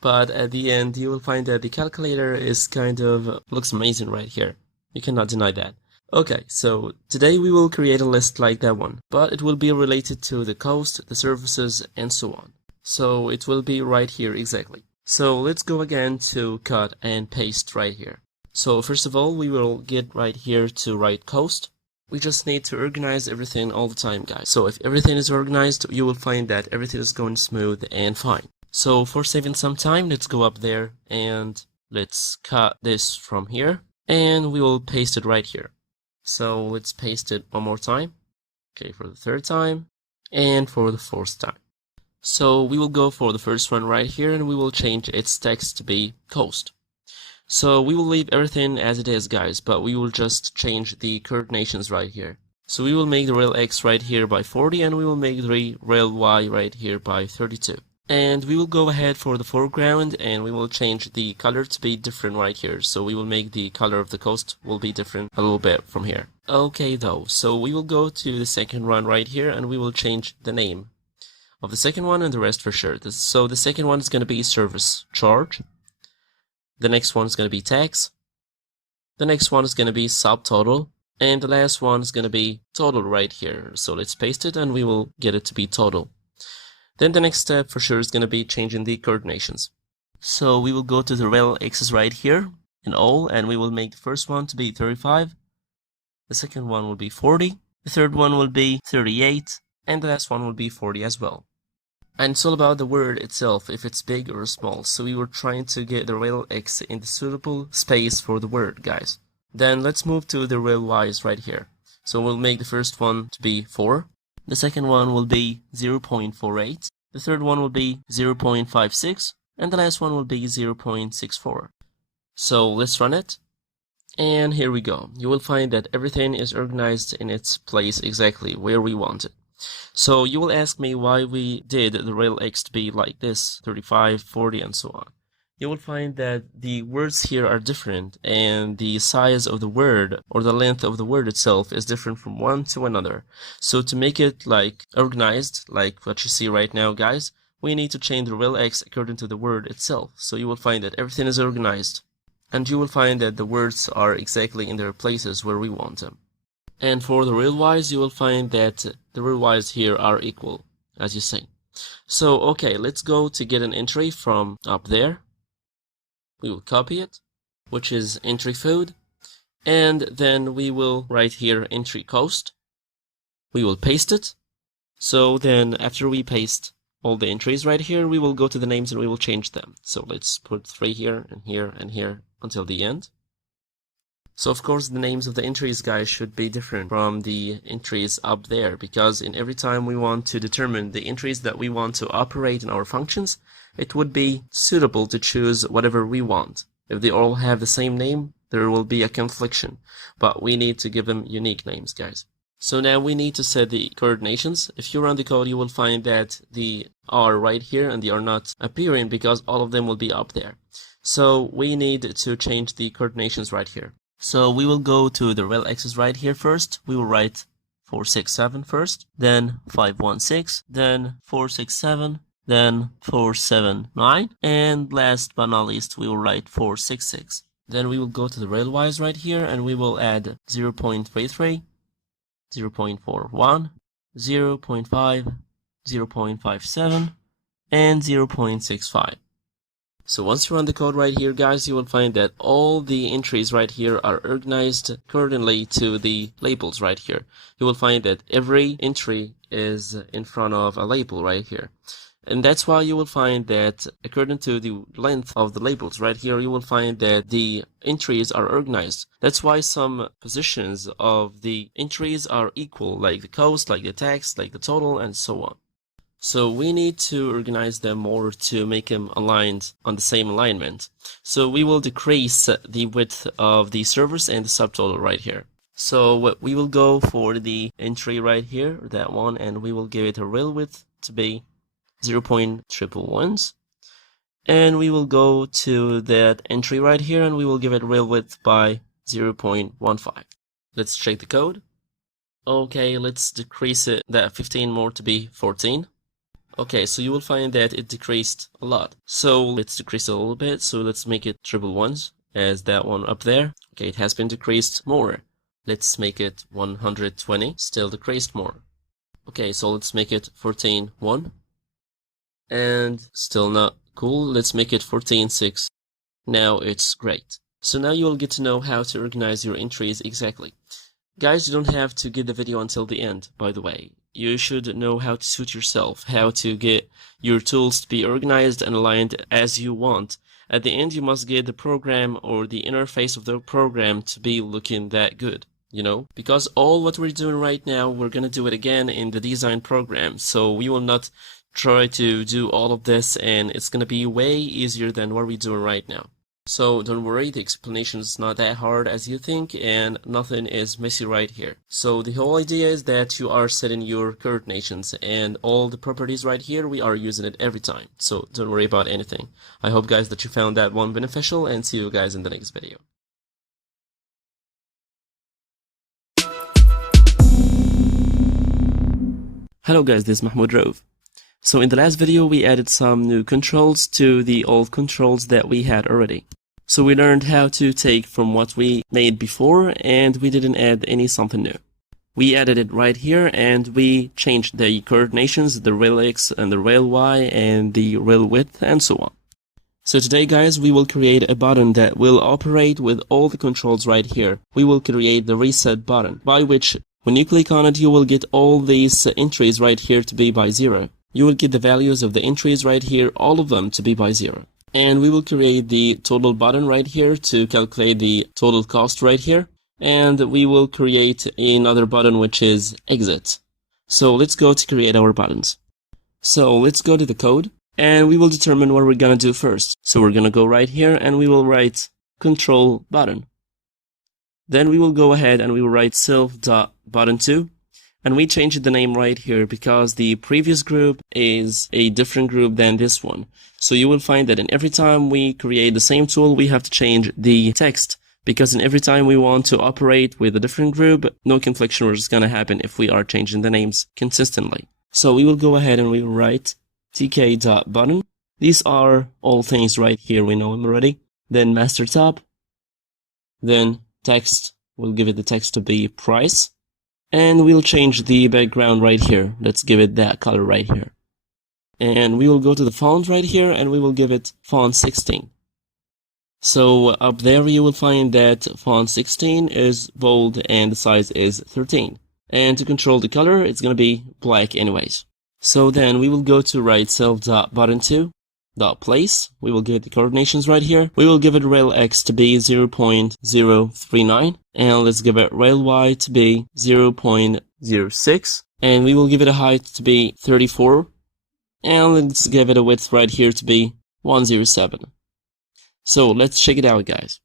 but at the end you will find that the calculator is looks amazing right here. You cannot deny that. Okay, so today we will create a list like that one, but it will be related to the cost, the services, and so on. So it will be right here exactly. So let's go again to cut and paste right here. So first of all, we will get right here to write cost. We just need to organize everything all the time, guys. So if everything is organized, you will find that everything is going smooth and fine. So for saving some time, let's go up there and let's cut this from here. And we will paste it right here. So let's paste it one more time. Okay, for the third time and for the fourth time. So we will go for the first one right here and we will change its text to be cost. So we will leave everything as it is, guys, but we will just change the coordinations right here. So we will make the real X right here by 40 and we will make the real Y right here by 32. And we will go ahead for the foreground and we will change the color to be different right here. So we will make the color of the coast will be different a little bit from here. Okay though, so we will go to the second one right here and we will change the name of the second one and the rest for sure. So the second one is going to be service charge. The next one is going to be tax. The next one is going to be subtotal. And the last one is going to be total right here. So let's paste it and we will get it to be total. Then the next step for sure is going to be changing the coordinations. So we will go to the real X's right here in all and we will make the first one to be 35. The second one will be 40. The third one will be 38. And the last one will be 40 as well. And it's all about the word itself, if it's big or small. So we were trying to get the real X in the suitable space for the word, guys. Then let's move to the real Y's right here. So we'll make the first one to be 4. The second one will be 0.48. The third one will be 0.56. And the last one will be 0.64. So let's run it. And here we go. You will find that everything is organized in its place exactly where we want it. So you will ask me why we did the real X to be like this, 35, 40, and so on. You will find that the words here are different and the size of the word or the length of the word itself is different from one to another. So to make it like organized, like what you see right now, guys, we need to change the real X according to the word itself. So you will find that everything is organized and you will find that the words are exactly in their places where we want them. And for the real Y's, you will find that the real Y's here are equal, as you see. So, okay, let's go to get an entry from up there. We will copy it, which is entry food. And then we will write here entry cost. We will paste it. So then after we paste all the entries right here, we will go to the names and we will change them. So let's put 3 here and here and here until the end. So of course the names of the entries, guys, should be different from the entries up there, because in every time we want to determine the entries that we want to operate in our functions, it would be suitable to choose whatever we want. If they all have the same name, there will be a confliction, but we need to give them unique names, guys. So now we need to set the coordinations. If you run the code, you will find that they are right here and they are not appearing because all of them will be up there. So we need to change the coordinations right here. So we will go to the real X's right here first. We will write 467 first, then 516, then 467, then 479, and last but not least, we will write 466. Then we will go to the real Y's right here and we will add 0.33, 0.41, 0.5, 0.57, and 0.65. So once you run the code right here, guys, you will find that all the entries right here are organized accordingly to the labels right here. You will find that every entry is in front of a label right here. And that's why you will find that according to the length of the labels right here, you will find that the entries are organized. That's why some positions of the entries are equal, like the cost, like the text, like the total, and so on. So we need to organize them more to make them aligned on the same alignment. So we will decrease the width of the servers and the subtotal right here. So we will go for the entry right here, that one, and we will give it a real width to be 0.111, and we will go to that entry right here and we will give it real width by 0.15. Let's check the code. Okay, let's decrease it that 15 more to be 14. Okay, so you will find that it decreased a lot. So let's decrease it a little bit. So let's make it triple ones as that one up there. Okay, it has been decreased more. Let's make it 120, still decreased more. Okay, so let's make it 14.1. And still not cool. Let's make it 14.6. Now it's great. So now you will get to know how to organize your entries exactly. Guys, you don't have to get the video until the end, by the way. You should know how to suit yourself, how to get your tools to be organized and aligned as you want. At the end, you must get the program or the interface of the program to be looking that good, you know? Because all what we're doing right now, we're gonna do it again in the design program. So we will not try to do all of this, and it's gonna be way easier than what we're doing right now. So don't worry, the explanation is not that hard as you think, and nothing is messy right here. So the whole idea is that you are setting your coordinations, and all the properties right here, we are using it every time. So don't worry about anything. I hope, guys, that you found that one beneficial, and see you guys in the next video. Hello guys, this is Mahmoud Rove. So in the last video, we added some new controls to the old controls that we had already. So we learned how to take from what we made before, and we didn't add any something new. We added it right here, and we changed the coordinations, the rel X and the rel Y and the rel width and so on. So today, guys, we will create a button that will operate with all the controls right here. We will create the reset button, by which when you click on it, you will get all these entries right here to be by 0. You will get the values of the entries right here, all of them to be by 0. And we will create the total button right here to calculate the total cost right here. And we will create another button which is exit. So let's go to create our buttons. So let's go to the code and we will determine what we're gonna do first. So we're gonna go right here and we will write control button. Then we will go ahead and we will write self.button2. And we changed the name right here because the previous group is a different group than this one. So you will find that in every time we create the same tool, we have to change the text, because in every time we want to operate with a different group, no confliction is going to happen if we are changing the names consistently. So we will go ahead and we will write tk.button. These are all things right here. We know them already. Then master top. Then text. We'll give it the text to be price. And we'll change the background right here. Let's give it that color right here. And we will go to the font right here and we will give it font 16. So up there you will find that font 16 is bold and the size is 13. And to control the color, it's going to be black anyways. So then we will go to write self.button2.place. We will give the coordinations right here. We will give it rel X to be 0.039. And let's give it rel Y to be 0.06. And we will give it a height to be 34. And let's give it a width right here to be 107. So let's check it out, guys.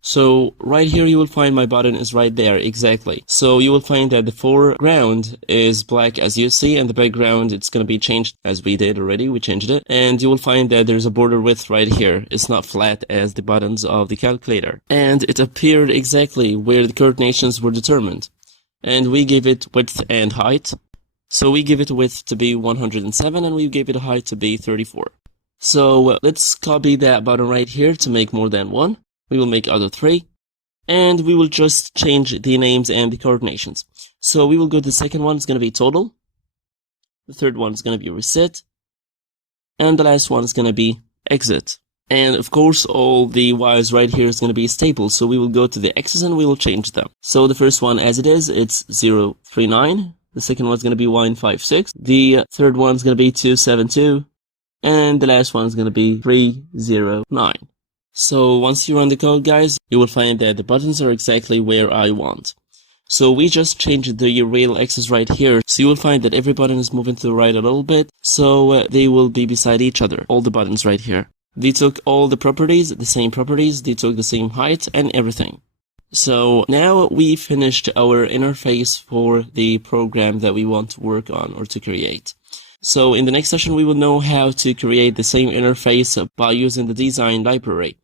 So right here you will find my button is right there, exactly. So you will find that the foreground is black as you see, and the background it's going to be changed as we did already, we changed it. And you will find that there's a border width right here. It's not flat as the buttons of the calculator. And it appeared exactly where the coordinations were determined. And we gave it width and height. So we give it a width to be 107 and we gave it a height to be 34. So let's copy that button right here to make more than one. We will make other 3, and we will just change the names and the coordinations. So we will go to the second one, it's going to be total. The third one is going to be reset. And the last one is going to be exit. And of course, all the Y's right here is going to be stable. So we will go to the X's and we will change them. So the first one as it is, it's 039. the second one's going to be 156, the third one's going to be 272, and the last one's going to be 309. So once you run the code, guys, you will find that the buttons are exactly where I want. So we just changed the rail axis right here, so you will find that every button is moving to the right a little bit, so they will be beside each other, all the buttons right here. They took all the properties, the same properties, they took the same height and everything. So now we finished our interface for the program that we want to work on or to create. So in the next session, we will know how to create the same interface by using the design library.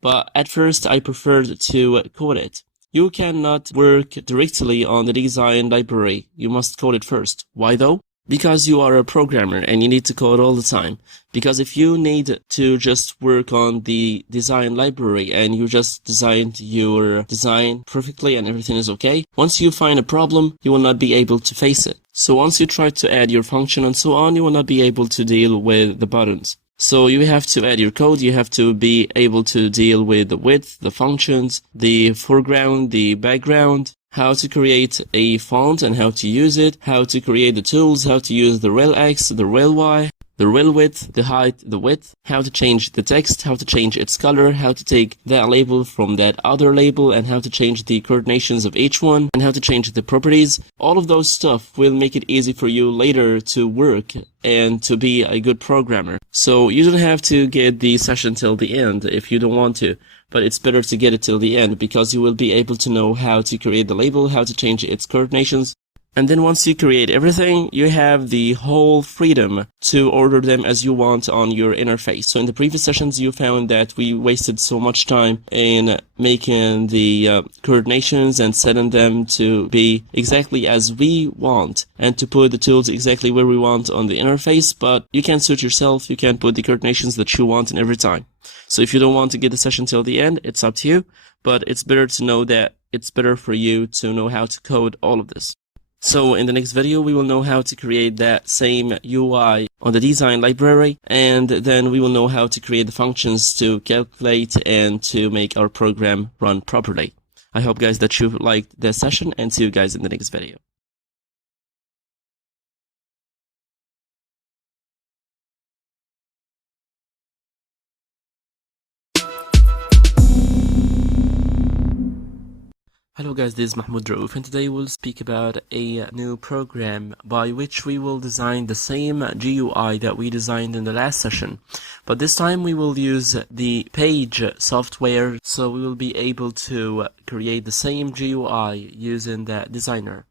But at first, I preferred to code it. You cannot work directly on the design library. You must code it first. Why though? Because you are a programmer and you need to code all the time. Because if you need to just work on the design library and you just designed your design perfectly and everything is okay, once you find a problem, you will not be able to face it. So once you try to add your function and so on, you will not be able to deal with the buttons. So you have to add your code, you have to be able to deal with the width, the functions, the foreground, the background, how to create a font and how to use it, how to create the tools, how to use the rel X, the rel Y, the rel width, the height, the width, how to change the text, how to change its color, how to take that label from that other label, and how to change the coordinations of each one, and how to change the properties. All of those stuff will make it easy for you later to work and to be a good programmer. So you don't have to get the session till the end if you don't want to, but it's better to get it till the end because you will be able to know how to create the label, how to change its coordinations. And then once you create everything, you have the whole freedom to order them as you want on your interface. So in the previous sessions, you found that we wasted so much time in making the coordinations and setting them to be exactly as we want and to put the tools exactly where we want on the interface, but you can't suit yourself. You can't put the coordinations that you want in every time. So if you don't want to get the session till the end, it's up to you, but it's better to know that it's better for you to know how to code all of this. So in the next video, we will know how to create that same UI on the design library, and then we will know how to create the functions to calculate and to make our program run properly. I hope, guys, that you liked this session, and see you guys in the next video. Hello guys, this is Mahmoud Raouf, and today we'll speak about a new program by which we will design the same GUI that we designed in the last session. But this time we will use the Page software, so we will be able to create the same GUI using that designer.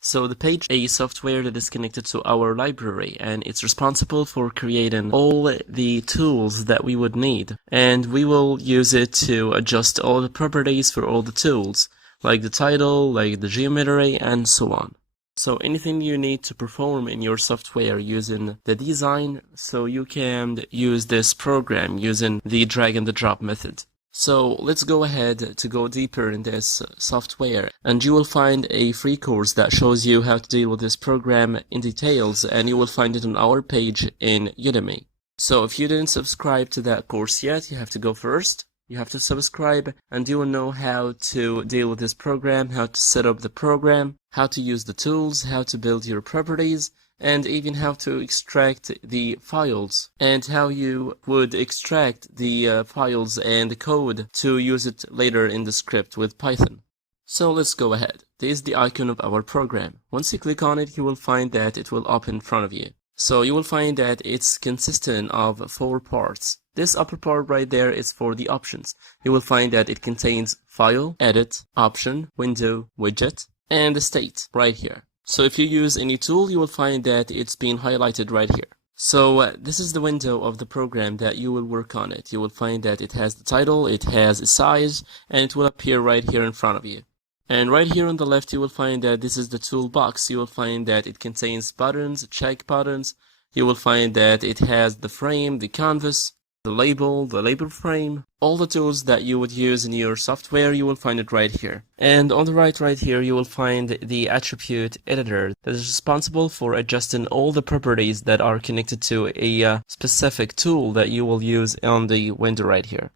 So the Page is a software that is connected to our library, and it's responsible for creating all the tools that we would need. And we will use it to adjust all the properties for all the tools, like the title, like the geometry, and so on. So anything you need to perform in your software using the design, so you can use this program using the drag and the drop method. So let's go ahead to go deeper in this software, and you will find a free course that shows you how to deal with this program in details, and you will find it on our page in Udemy. So if you didn't subscribe to that course yet, you have to go first. You have to subscribe, and you will know how to deal with this program, how to set up the program, how to use the tools, how to build your properties, and even how to extract the files, and how you would extract the files and the code to use it later in the script with Python. So let's go ahead. This is the icon of our program. Once you click on it, you will find that it will open in front of you. So you will find that it's consistent of 4 parts. This upper part right there is for the options. You will find that it contains file, edit, option, window, widget, and the state right here. So if you use any tool, you will find that it's being highlighted right here. So this is the window of the program that you will work on it. You will find that it has the title, it has a size, and it will appear right here in front of you. And right here on the left, you will find that this is the toolbox. You will find that it contains buttons, check buttons. You will find that it has the frame, the canvas, the label frame, all the tools that you would use in your software. You will find it right here. And on the right here, you will find the attribute editor that is responsible for adjusting all the properties that are connected to a specific tool that you will use on the window right here.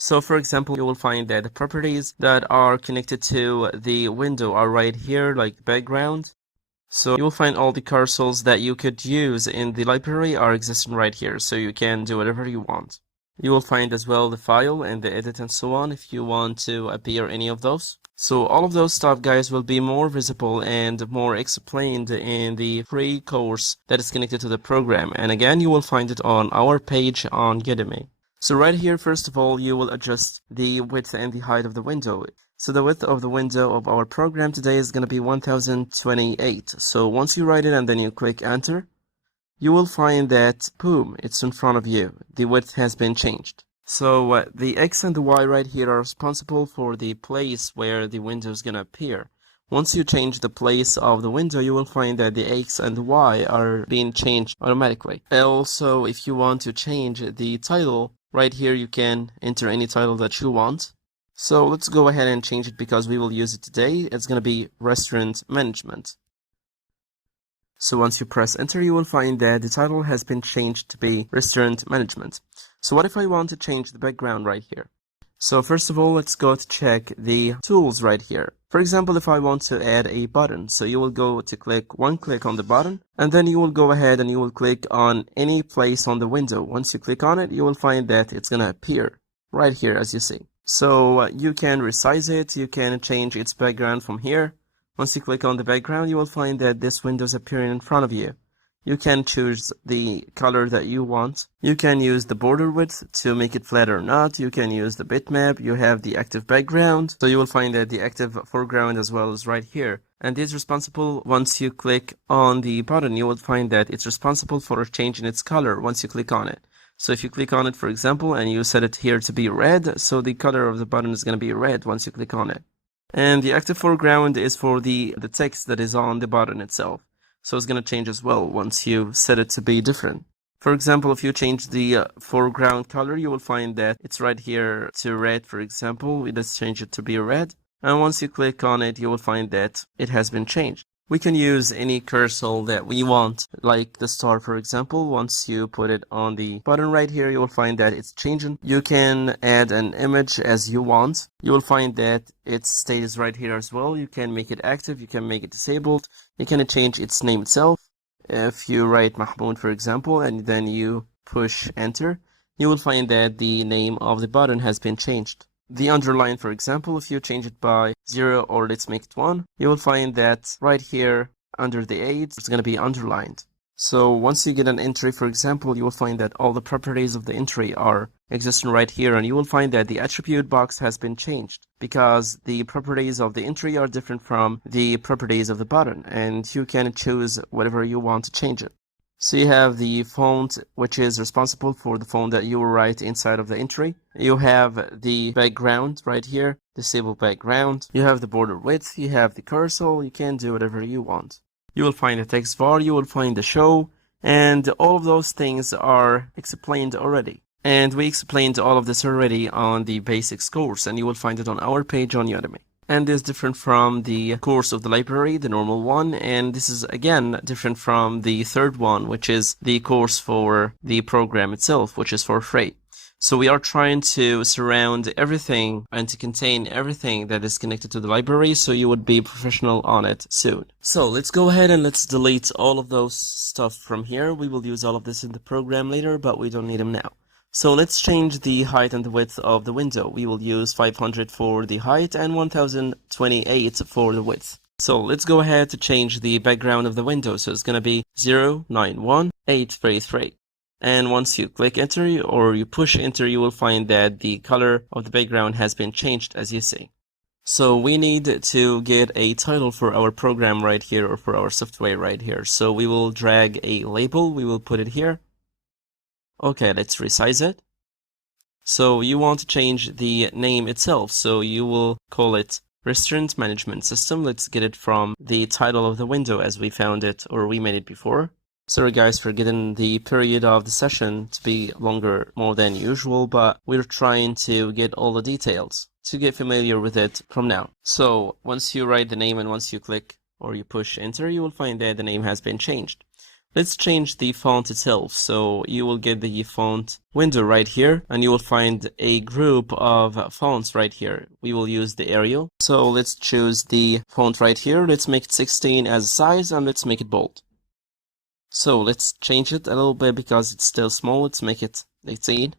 So for example, you will find that the properties that are connected to the window are right here, like background, So you will find all the cursors that you could use in the library are existing right here, so you can do whatever you want. You will find as well the file and the edit and so on if you want to appear any of those. So all of those stuff, guys, will be more visible and more explained in the free course that is connected to the program. And again, you will find it on our page on Udemy. So right here, first of all, you will adjust the width and the height of the window. So the width of the window of our program today is going to be 1028. So once you write it and then you click enter, you will find that, boom, it's in front of you. The width has been changed. So the X and the Y right here are responsible for the place where the window is going to appear. Once you change the place of the window, you will find that the X and the Y are being changed automatically. Also, if you want to change the title, right here you can enter any title that you want. So let's go ahead and change it because we will use it today. It's going to be Restaurant Management. So once you press enter, you will find that the title has been changed to be Restaurant Management. So what if I want to change the background right here? So first of all, let's go to check the tools right here. For example, if I want to add a button, so you will go to one click on the button, and then you will go ahead and you will click on any place on the window. Once you click on it, you will find that it's going to appear right here as you see. So you can resize it, you can change its background from here. Once you click on the background, you will find that this window is appearing in front of you. You can choose the color that you want. You can use the border width to make it flat or not. You can use the bitmap. You have the active background. So you will find that the active foreground as well is right here. And it's responsible, once you click on the button, you will find that it's responsible for changing its color once you click on it. So if you click on it, for example, and you set it here to be red, so the color of the button is going to be red once you click on it. And the active foreground is for the text that is on the button itself. So it's going to change as well once you set it to be different. For example, if you change the foreground color, you will find that it's right here to red, for example. Let's change it to be red. And once you click on it, you will find that it has been changed. We can use any cursor that we want, like the star, for example. Once you put it on the button right here, you will find that it's changing. You can add an image as you want. You will find that it stays right here as well. You can make it active, you can make it disabled. You can change its name itself. If you write Mahmoud, for example, and then you push enter, you will find that the name of the button has been changed. The underline, for example, if you change it by 0 or let's make it 1, you will find that right here under the 8, it's going to be underlined. So once you get an entry, for example, you will find that all the properties of the entry are existing right here, and you will find that the attribute box has been changed because the properties of the entry are different from the properties of the button, and you can choose whatever you want to change it. So you have the font, which is responsible for the font that you will write inside of the entry. You have the background right here, disable background. You have the border width, you have the cursor, you can do whatever you want. You will find the text bar, you will find the show, and all of those things are explained already. And we explained all of this already on the basics course, and you will find it on our page on Udemy. And this is different from the course of the library, the normal one, and this is again different from the third one, which is the course for the program itself, which is for free. So we are trying to surround everything and to contain everything that is connected to the library, so you would be professional on it soon. So let's go ahead and let's delete all of those stuff from here. We will use all of this in the program later, but we don't need them now. So let's change the height and the width of the window. We will use 500 for the height and 1028 for the width. So let's go ahead to change the background of the window. So it's going to be 091833. And once you click enter or you push enter, you will find that the color of the background has been changed as you see. So we need to get a title for our program right here or for our software right here. So we will drag a label. We will put it here. Okay, let's resize it. So you want to change the name itself. So you will call it Restaurant Management System. Let's get it from the title of the window as we found it or we made it before. Sorry guys for getting the period of the session to be longer more than usual, but we're trying to get all the details to get familiar with it from now. So once you write the name and once you click or you push enter, you will find that the name has been changed. let's change the font itself. So you will get the font window right here, and you will find a group of fonts right here. We will use the Arial. So let's choose the font right here. Let's make it 16 as a size, and let's make it bold. So let's change it a little bit because it's still small. Let's make it 18.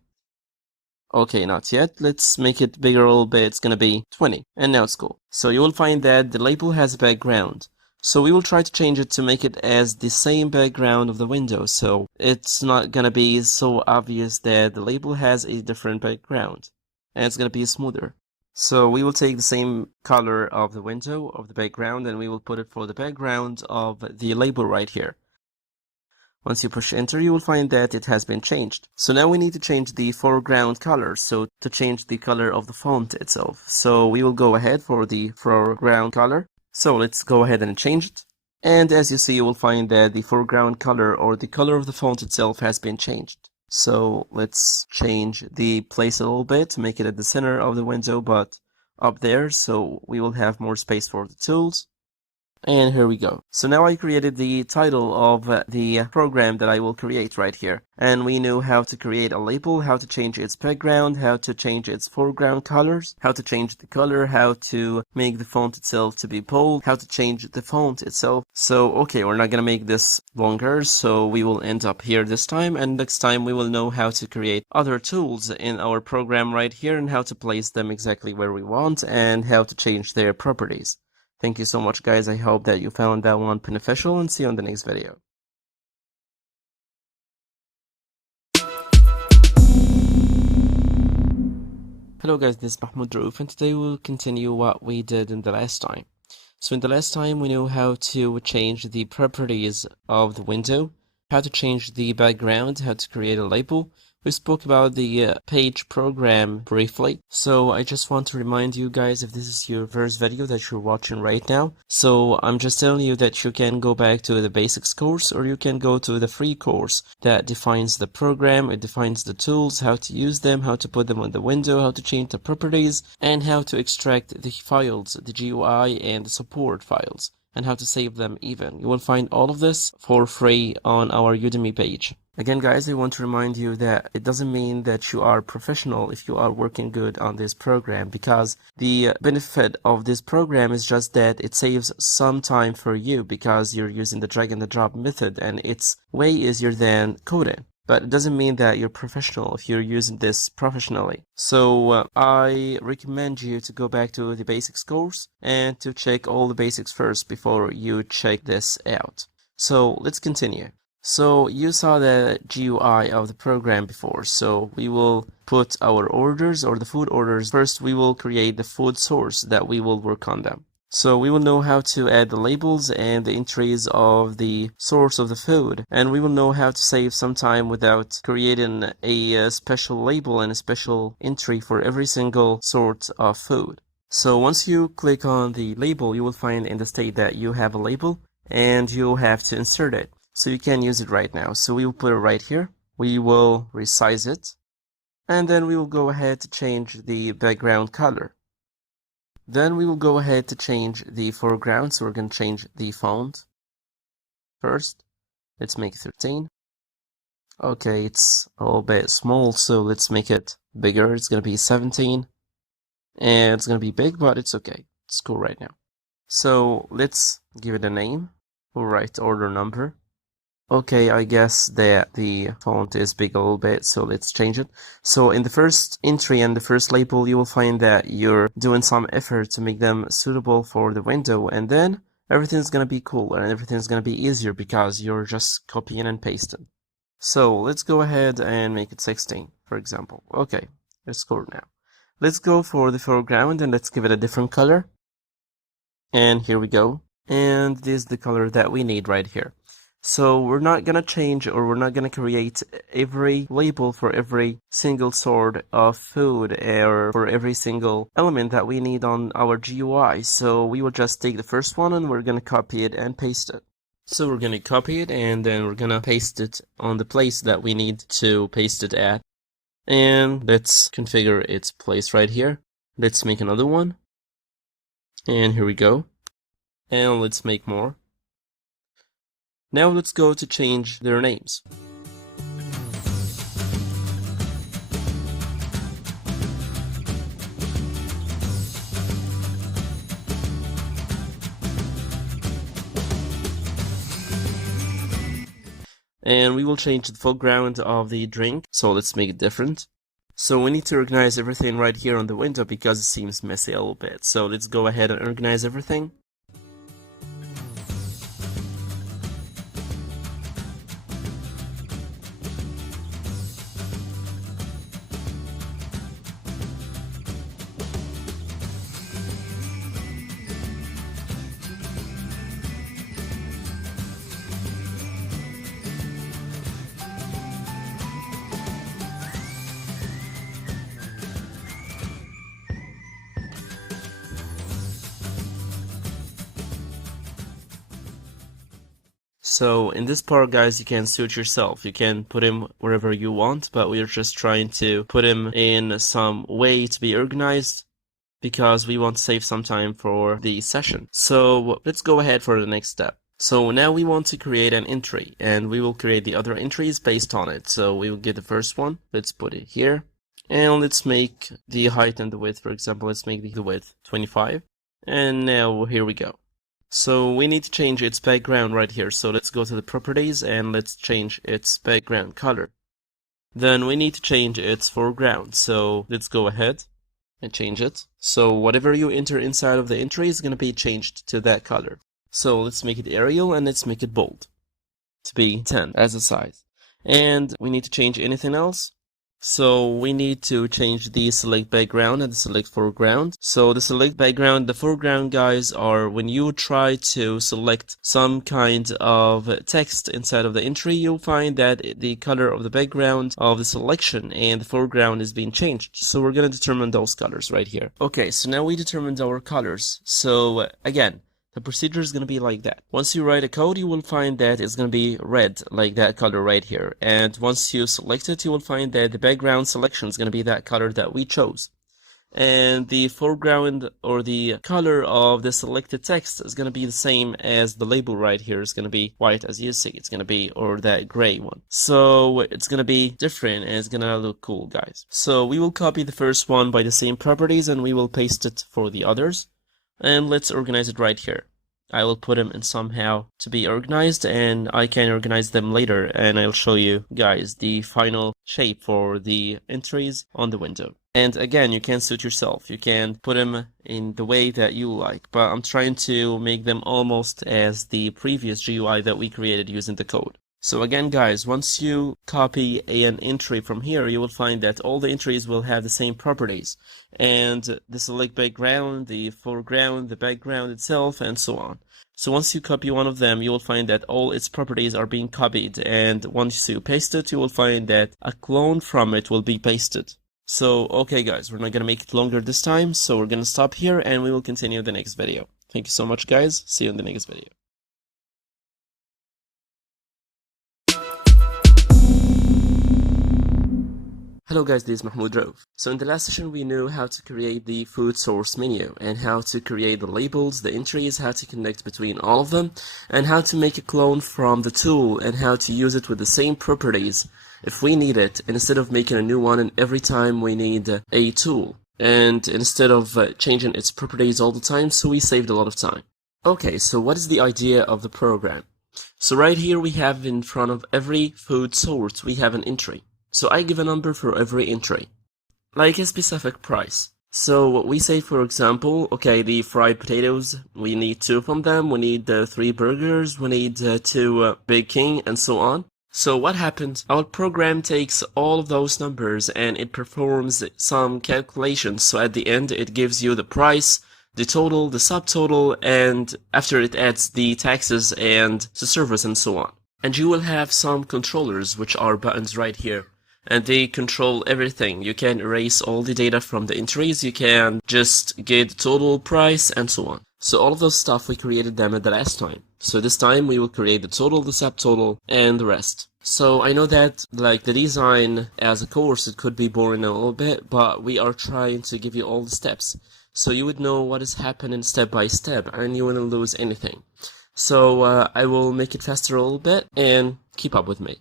Okay, not yet. Let's make it bigger a little bit. It's gonna be 20. And now it's cool. So you will find that the label has a background. So we will try to change it to make it as the same background of the window. So it's not gonna be so obvious that the label has a different background. And it's gonna be smoother. So we will take the same color of the window, of the background, and we will put it for the background of the label right here. Once you push enter, you will find that it has been changed. So now we need to change the foreground color, so to change the color of the font itself. So we will go ahead for the foreground color. So let's go ahead and change it. And as you see, you will find that the foreground color or the color of the font itself has been changed. So let's change the place a little bit to make it at the center of the window, but up there, so we will have more space for the tools. And here we go. So now I created the title of the program that I will create right here. And we knew how to create a label, how to change its background, how to change its foreground colors, how to change the color, how to make the font itself to be bold, how to change the font itself. So, okay, we're not gonna make this longer, so we will end up here this time. And next time we will know how to create other tools in our program right here and how to place them exactly where we want and how to change their properties. Thank you so much, guys. I hope that you found that one beneficial, and see you on the next video. Hello guys, this is Mahmoud Rauf, and today we'll continue what we did in the last time. So in the last time, we knew how to change the properties of the window, how to change the background, how to create a label. We spoke about the page program briefly, so I just want to remind you guys, if this is your first video that you're watching right now, so I'm just telling you that you can go back to the basics course, or you can go to the free course that defines the program, it defines the tools, how to use them, how to put them on the window, how to change the properties, and how to extract the files, the GUI and the support files, and how to save them even. You will find all of this for free on our Udemy page. Again, guys, I want to remind you that it doesn't mean that you are professional if you are working good on this program, because the benefit of this program is just that it saves some time for you because you're using the drag and the drop method and it's way easier than coding. But it doesn't mean that you're professional if you're using this professionally. So I recommend you to go back to the basics course and to check all the basics first before you check this out. So let's continue. So you saw the GUI of the program before, so we will put our orders or the food orders. First, we will create the food source that we will work on them. So we will know how to add the labels and the entries of the source of the food, and we will know how to save some time without creating a special label and a special entry for every single sort of food. So once you click on the label, you will find in the state that you have a label and you have to insert it. So you can use it right now. So we will put it right here. We will resize it. And then we will go ahead to change the background color. Then we will go ahead to change the foreground. So we're going to change the font first. Let's make it 13. Okay, it's a little bit small, so let's make it bigger. It's going to be 17. And it's going to be big, but it's okay. It's cool right now. So let's give it a name. We'll write order number. Okay, I guess that the font is big a little bit, so let's change it. So in the first entry and the first label, you will find that you're doing some effort to make them suitable for the window, and then everything's gonna be cool and everything's gonna be easier because you're just copying and pasting. So let's go ahead and make it 16, for example. Okay, let's go now. Let's go for the foreground and let's give it a different color. And here we go. And this is the color that we need right here. So we're not going to change, or we're not going to create every label for every single sort of food or for every single element that we need on our GUI. So we will just take the first one and we're going to copy it and paste it. So we're going to copy it and then we're going to paste it on the place that we need to paste it at. And let's configure its place right here. Let's make another one. And here we go. And let's make more. Now let's go to change their names. And we will change the foreground of the drink, so let's make it different. So we need to organize everything right here on the window because it seems messy a little bit. So let's go ahead and organize everything. So in this part, guys, you can suit yourself. You can put him wherever you want, but we're just trying to put him in some way to be organized because we want to save some time for the session. So let's go ahead for the next step. So now we want to create an entry, and we will create the other entries based on it. So we will get the first one. Let's put it here, and let's make the height and the width, for example, let's make the width 25. And now here we go. So we need to change its background right here. So let's go to the properties and let's change its background color. Then we need to change its foreground. So let's go ahead and change it. So whatever you enter inside of the entry is going to be changed to that color. So let's make it Arial and let's make it bold to be 10 as a size. And we need to change anything else. So we need to change the select background and the select foreground. So the select background, the foreground, guys, are when you try to select some kind of text inside of the entry, you'll find that the color of the background of the selection and the foreground is being changed. So we're going to determine those colors right here. Okay, so now we determined our colors. So again, the procedure is going to be like that. Once you write a code, you will find that it's going to be red, like that color right here. And once you select it, you will find that the background selection is going to be that color that we chose. And the foreground or the color of the selected text is going to be the same as the label right here. It's going to be white as you see. It's going to be, or that gray one. So it's going to be different and it's going to look cool, guys. So we will copy the first one by the same properties and we will paste it for the others. And let's organize it right here. I will put them in somehow to be organized, and I can organize them later, and I'll show you guys the final shape for the entries on the window. And again, you can suit yourself. You can put them in the way that you like, but I'm trying to make them almost as the previous GUI that we created using the code. So again, guys, once you copy an entry from here, you will find that all the entries will have the same properties, and the select background, the foreground, the background itself, and so on. So once you copy one of them, you will find that all its properties are being copied, and once you paste it, you will find that a clone from it will be pasted. So, okay guys, we're not going to make it longer this time, so we're going to stop here, and we will continue the next video. Thank you so much, guys. See you in the next video. Hello guys, this is Mahmoud Rauf. So in the last session we knew how to create the food source menu and how to create the labels, the entries, how to connect between all of them, and how to make a clone from the tool and how to use it with the same properties if we need it, instead of making a new one and every time we need a tool, and instead of changing its properties all the time, so we saved a lot of time. Okay, so what is the idea of the program? So right here we have in front of every food source we have an entry. So I give a number for every entry, like a specific price. So we say, for example, okay, the fried potatoes, we need 2 from them, we need 3 burgers, we need 2 Big King, and so on. So what happens? Our program takes all of those numbers and it performs some calculations. So at the end, it gives you the price, the total, the subtotal, and after it adds the taxes and the service and so on. And you will have some controllers, which are buttons right here. And they control everything. You can erase all the data from the entries, you can just get the total price and so on. So all of those stuff we created them at the last time. So this time we will create the total, the subtotal, and the rest. So I know that like the design as a course, it could be boring a little bit, but we are trying to give you all the steps. So you would know what is happening step by step and you wouldn't lose anything. So I will make it faster a little bit and keep up with me.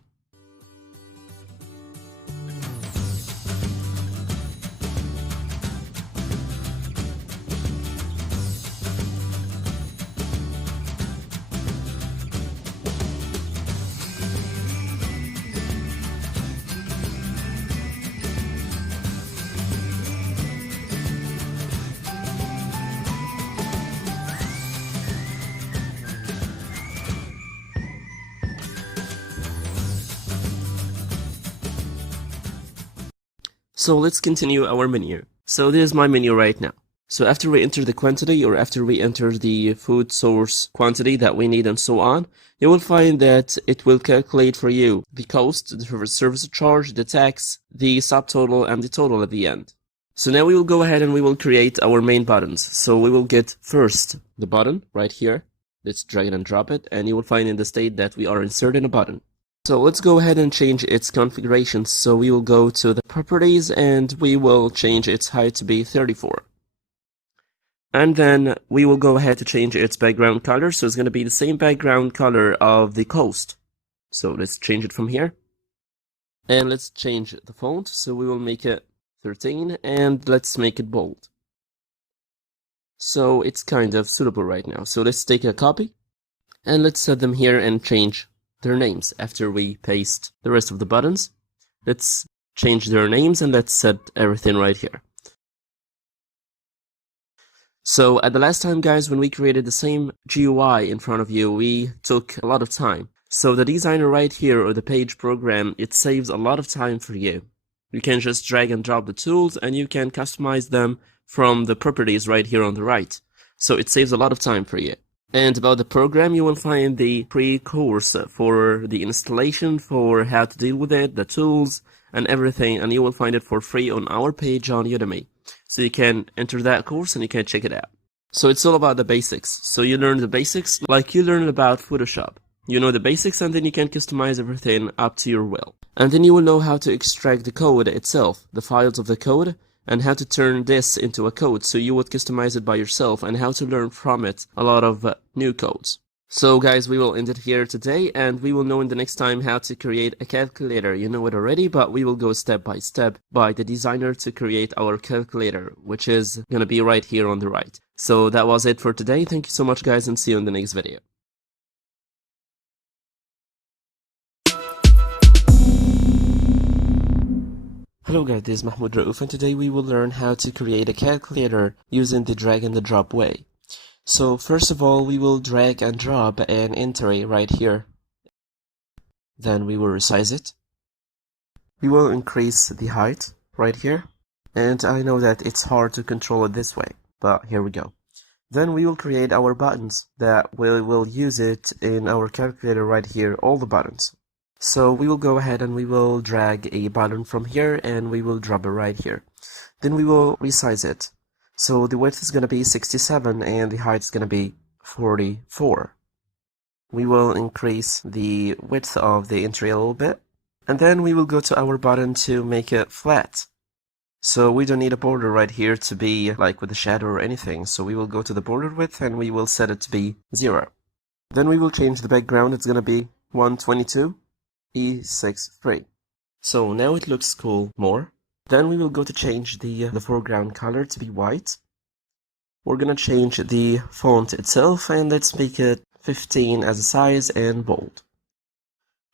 So let's continue our menu. So this is my menu right now. So after we enter the quantity, or after we enter the food source quantity that we need and so on, you will find that it will calculate for you the cost, the service charge, the tax, the subtotal, and the total at the end. So now we will go ahead and we will create our main buttons. So we will get first the button right here. Let's drag it and drop it, and you will find in the state that we are inserting a button. So let's go ahead and change its configuration. So we will go to the properties and we will change its height to be 34. And then we will go ahead to change its background color. So it's going to be the same background color of the coast. So let's change it from here. And let's change the font. So we will make it 13 and let's make it bold. So it's kind of suitable right now. So let's take a copy and let's set them here and change their names after we paste the rest of the buttons. Let's change their names and let's set everything right here. So at the last time, guys, when we created the same GUI in front of you, we took a lot of time. So the designer right here, or the page program, it saves a lot of time for you. You can just drag and drop the tools and you can customize them from the properties right here on the right. So it saves a lot of time for you. And about the program, you will find the pre-course for the installation, for how to deal with it, the tools, and everything, and you will find it for free on our page on Udemy. So you can enter that course and you can check it out. So it's all about the basics. So you learn the basics like you learned about Photoshop. You know the basics and then you can customize everything up to your will. And then you will know how to extract the code itself, the files of the code, and how to turn this into a code so you would customize it by yourself, and how to learn from it a lot of new codes. So guys, we will end it here today, and we will know in the next time how to create a calculator. You know it already, but we will go step by step by the designer to create our calculator, which is going to be right here on the right. So that was it for today. Thank you so much, guys, and see you in the next video. Hello guys, this is Mahmoud Raouf, and today we will learn how to create a calculator using the drag and the drop way. So first of all, we will drag and drop an entry right here. Then we will resize it. We will increase the height right here. And I know that it's hard to control it this way, but here we go. Then we will create our buttons that we will use it in our calculator right here, all the buttons. So we will go ahead and we will drag a button from here and we will drop it right here. Then we will resize it. So the width is going to be 67 and the height is going to be 44. We will increase the width of the entry a little bit. And then we will go to our button to make it flat. So we don't need a border right here to be like with a shadow or anything. So we will go to the border width and we will set it to be 0. Then we will change the background. It's going to be 122. E63. So now it looks cool more. Then we will go to change the foreground color to be white. We're gonna change the font itself and let's make it 15 as a size and bold.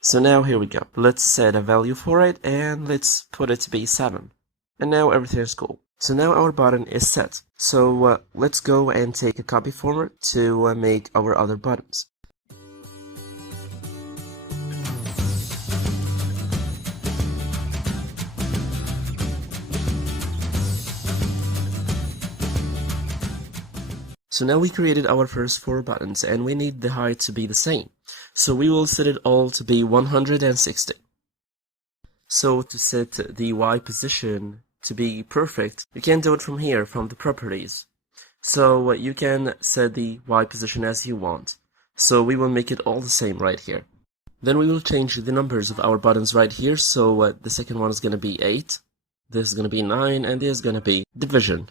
So now here we go. Let's set a value for it and let's put it to be 7. And now everything is cool. So now our button is set. So let's go and take a copy format to make our other buttons. So now we created our first 4 buttons and we need the height to be the same. So we will set it all to be 160. So to set the Y position to be perfect, you can do it from here, from the properties. So you can set the Y position as you want. So we will make it all the same right here. Then we will change the numbers of our buttons right here. So the second one is going to be 8, this is going to be 9, and this is going to be division.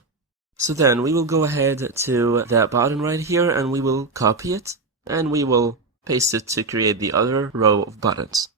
So then we will go ahead to that button right here and we will copy it and we will paste it to create the other row of buttons.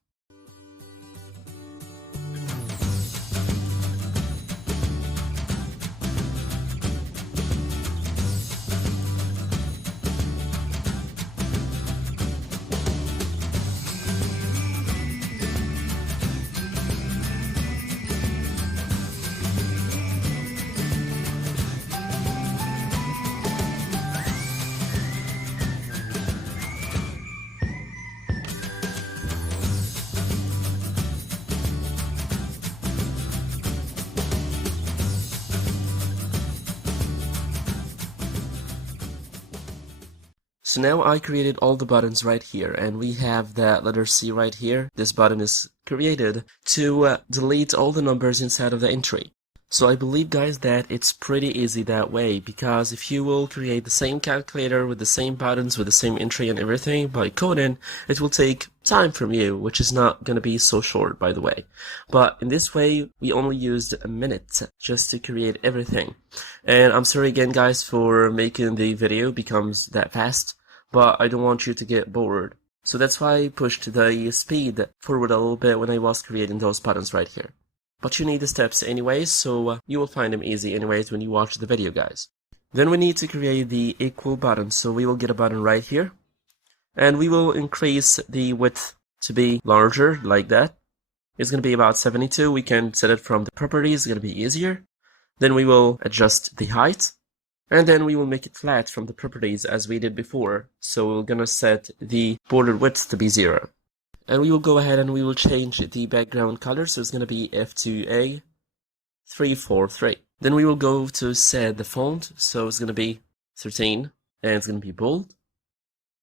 So now I created all the buttons right here, and we have that letter C right here. This button is created to delete all the numbers inside of the entry. So I believe, guys, that it's pretty easy that way, because if you will create the same calculator with the same buttons, with the same entry and everything by coding, it will take time from you, which is not going to be so short, by the way. But in this way, we only used a minute just to create everything. And I'm sorry again, guys, for making the video becomes that fast, but I don't want you to get bored. So that's why I pushed the speed forward a little bit when I was creating those buttons right here. But you need the steps anyways, so you will find them easy anyways when you watch the video, guys. Then we need to create the equal button, so we will get a button right here. And we will increase the width to be larger, like that. It's going to be about 72. We can set it from the properties, it's going to be easier. Then we will adjust the height. And then we will make it flat from the properties as we did before. So we're going to set the border width to be 0. And we will go ahead and we will change the background color, so it's going to be F2A343. Then we will go to set the font, so it's going to be 13, and it's going to be bold.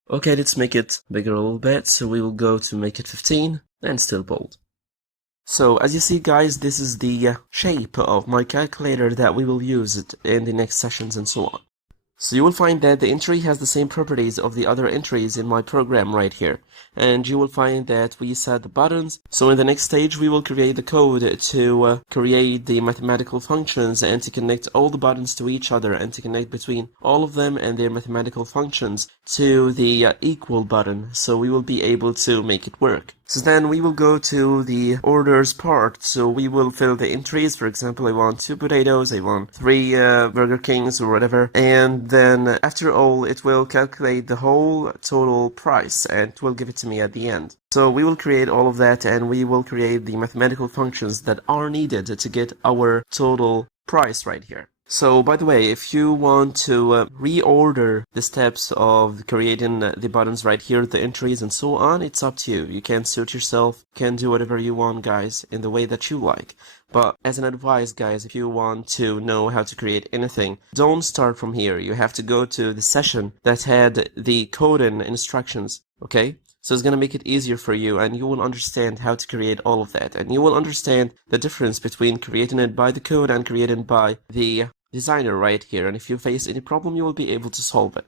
Okay, let's make it bigger a little bit, so we will go to make it 15, and still bold. So as you see, guys, this is the shape of my calculator that we will use it in the next sessions and so on. So you will find that the entry has the same properties of the other entries in my program right here. And you will find that we set the buttons. So in the next stage, we will create the code to create the mathematical functions and to connect all the buttons to each other and to connect between all of them and their mathematical functions to the equal button. So we will be able to make it work. So then we will go to the orders part. So we will fill the entries. For example, I want 2 potatoes, I want 3 Burger Kings or whatever. And then after all, it will calculate the whole total price and it will give it to me at the end. So we will create all of that and we will create the mathematical functions that are needed to get our total price right here. So, by the way, if you want to reorder the steps of creating the buttons right here, the entries and so on, it's up to you. You can suit yourself, can do whatever you want, guys, in the way that you like. But as an advice, guys, if you want to know how to create anything, don't start from here. You have to go to the session that had the coding instructions, okay? So it's going to make it easier for you and you will understand how to create all of that. And you will understand the difference between creating it by the code and creating by the designer right here. And if you face any problem, you will be able to solve it.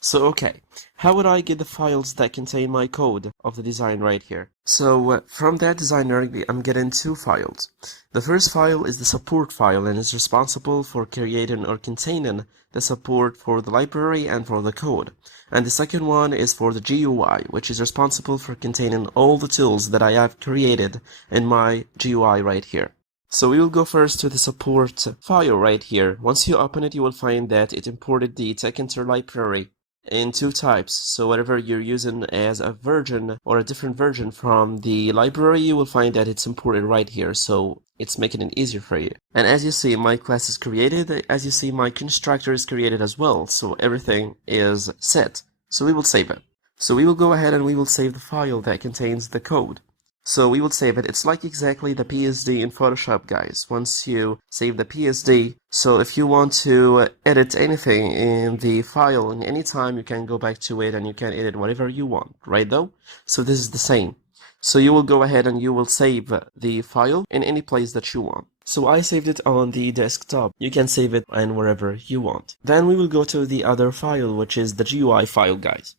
So, okay, how would I get the files that contain my code of the design right here? So, from that designer, I'm getting 2 files. The first file is the support file and is responsible for creating or containing the support for the library and for the code. And the second one is for the GUI, which is responsible for containing all the tools that I have created in my GUI right here. So we will go first to the support file right here. Once you open it, you will find that it imported the Tkinter library in 2 types. So whatever you're using as a version or a different version from the library, you will find that it's imported right here. So it's making it easier for you. And as you see, my class is created. As you see, my constructor is created as well. So everything is set. So we will save it. So we will go ahead and we will save the file that contains the code. So we will save it. It's like exactly the PSD in Photoshop, guys. Once you save the PSD, so if you want to edit anything in the file in any time, you can go back to it and you can edit whatever you want, right though? So this is the same. So you will go ahead and you will save the file in any place that you want. So I saved it on the desktop. You can save it and wherever you want. Then we will go to the other file, which is the GUI file, guys.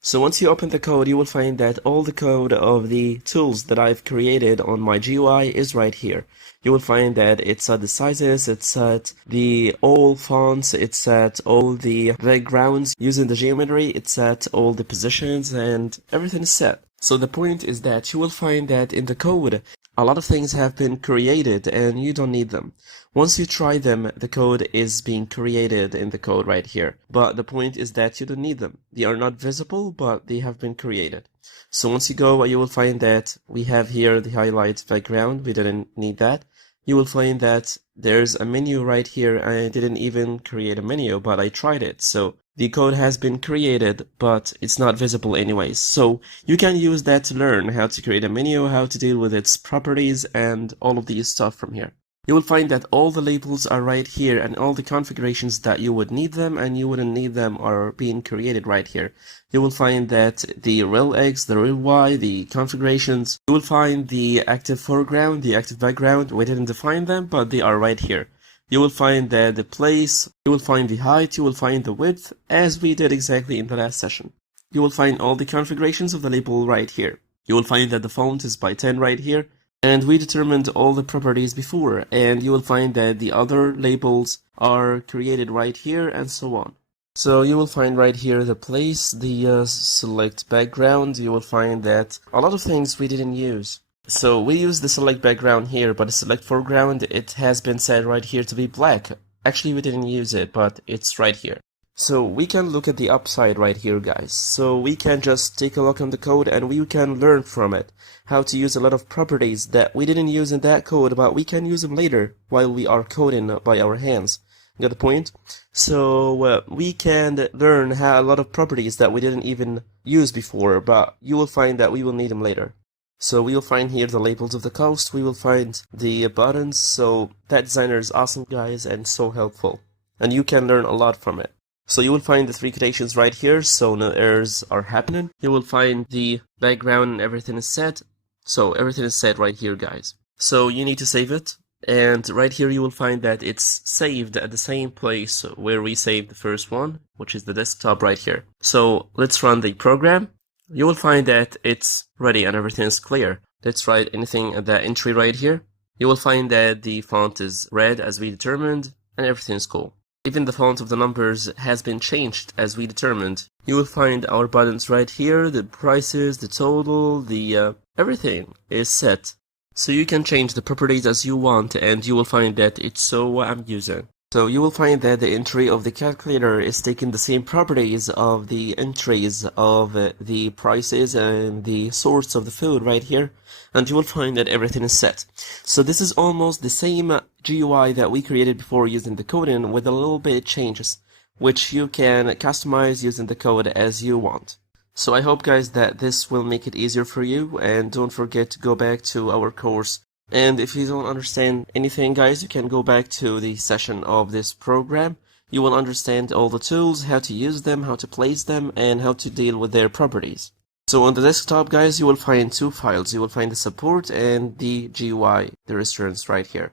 So once you open the code, you will find that all the code of the tools that I've created on my GUI is right here. You will find that it's set the sizes, it's set the all fonts, it's set all the backgrounds using the geometry, it's set all the positions, and everything is set. So the point is that you will find that in the code, a lot of things have been created and you don't need them. Once you try them, the code is being created in the code right here. But the point is that you don't need them. They are not visible, but they have been created. So once you go, you will find that we have here the highlight background. We didn't need that. You will find that there's a menu right here. I didn't even create a menu, but I tried it. So the code has been created, but it's not visible anyways. So you can use that to learn how to create a menu, how to deal with its properties, and all of these stuff from here. You will find that all the labels are right here, and all the configurations that you would need them and you wouldn't need them are being created right here. You will find that the rel X, the rel Y, the configurations, you will find the active foreground, the active background. We didn't define them, but they are right here. You will find that the place, you will find the height, you will find the width, as we did exactly in the last session. You will find all the configurations of the label right here. You will find that the font is by 10 right here, and we determined all the properties before, and you will find that the other labels are created right here, and so on. So you will find right here the place, the select background. You will find that a lot of things we didn't use. So we use the select background here, but the select foreground, it has been set right here to be black. Actually, we didn't use it, but it's right here. So we can look at the upside right here, guys. So we can just take a look on the code and we can learn from it how to use a lot of properties that we didn't use in that code, but we can use them later while we are coding by our hands. Got the point? So we can learn how a lot of properties that we didn't even use before, but you will find that we will need them later. So we will find here the labels of the coast, we will find the buttons. So that designer is awesome, guys, and so helpful. And you can learn a lot from it. So you will find the 3 quotations right here, so no errors are happening. You will find the background and everything is set. So everything is set right here, guys. So you need to save it. And right here you will find that it's saved at the same place where we saved the first one, which is the desktop right here. So let's run the program. You will find that it's ready and everything is clear. Let's write anything at that entry right here. You will find that the font is red as we determined, and everything is cool. Even the font of the numbers has been changed as we determined. You will find our buttons right here, the prices, the total, the everything is set. So you can change the properties as you want, and you will find that it's so amusing. So you will find that the entry of the calculator is taking the same properties of the entries of the prices and the source of the food right here, and you will find that everything is set. So this is almost the same GUI that we created before using the coding with a little bit changes, which you can customize using the code as you want. So I hope, guys, that this will make it easier for you, and don't forget to go back to our course. And if you don't understand anything, guys, you can go back to the session of this program. You will understand all the tools, how to use them, how to place them, and how to deal with their properties. So on the desktop, guys, you will find 2 files. You will find the support and the GUI, the restaurants right here.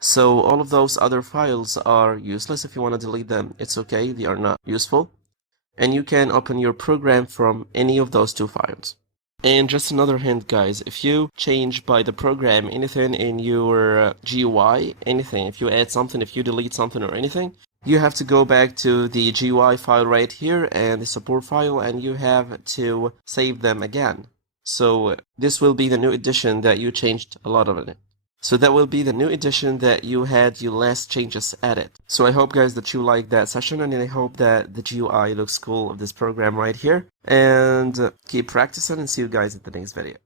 So all of those other files are useless. If you want to delete them, it's okay. They are not useful. And you can open your program from any of those 2 files. And just another hint, guys, if you change by the program anything in your GUI, anything, if you add something, if you delete something or anything, you have to go back to the GUI file right here and the support file, and you have to save them again. So this will be the new edition that you changed a lot of it. So that will be the new edition that you had your last changes added. So I hope, guys, that you like that session, and I hope that the GUI looks cool of this program right here. And keep practicing, and see you guys at the next video.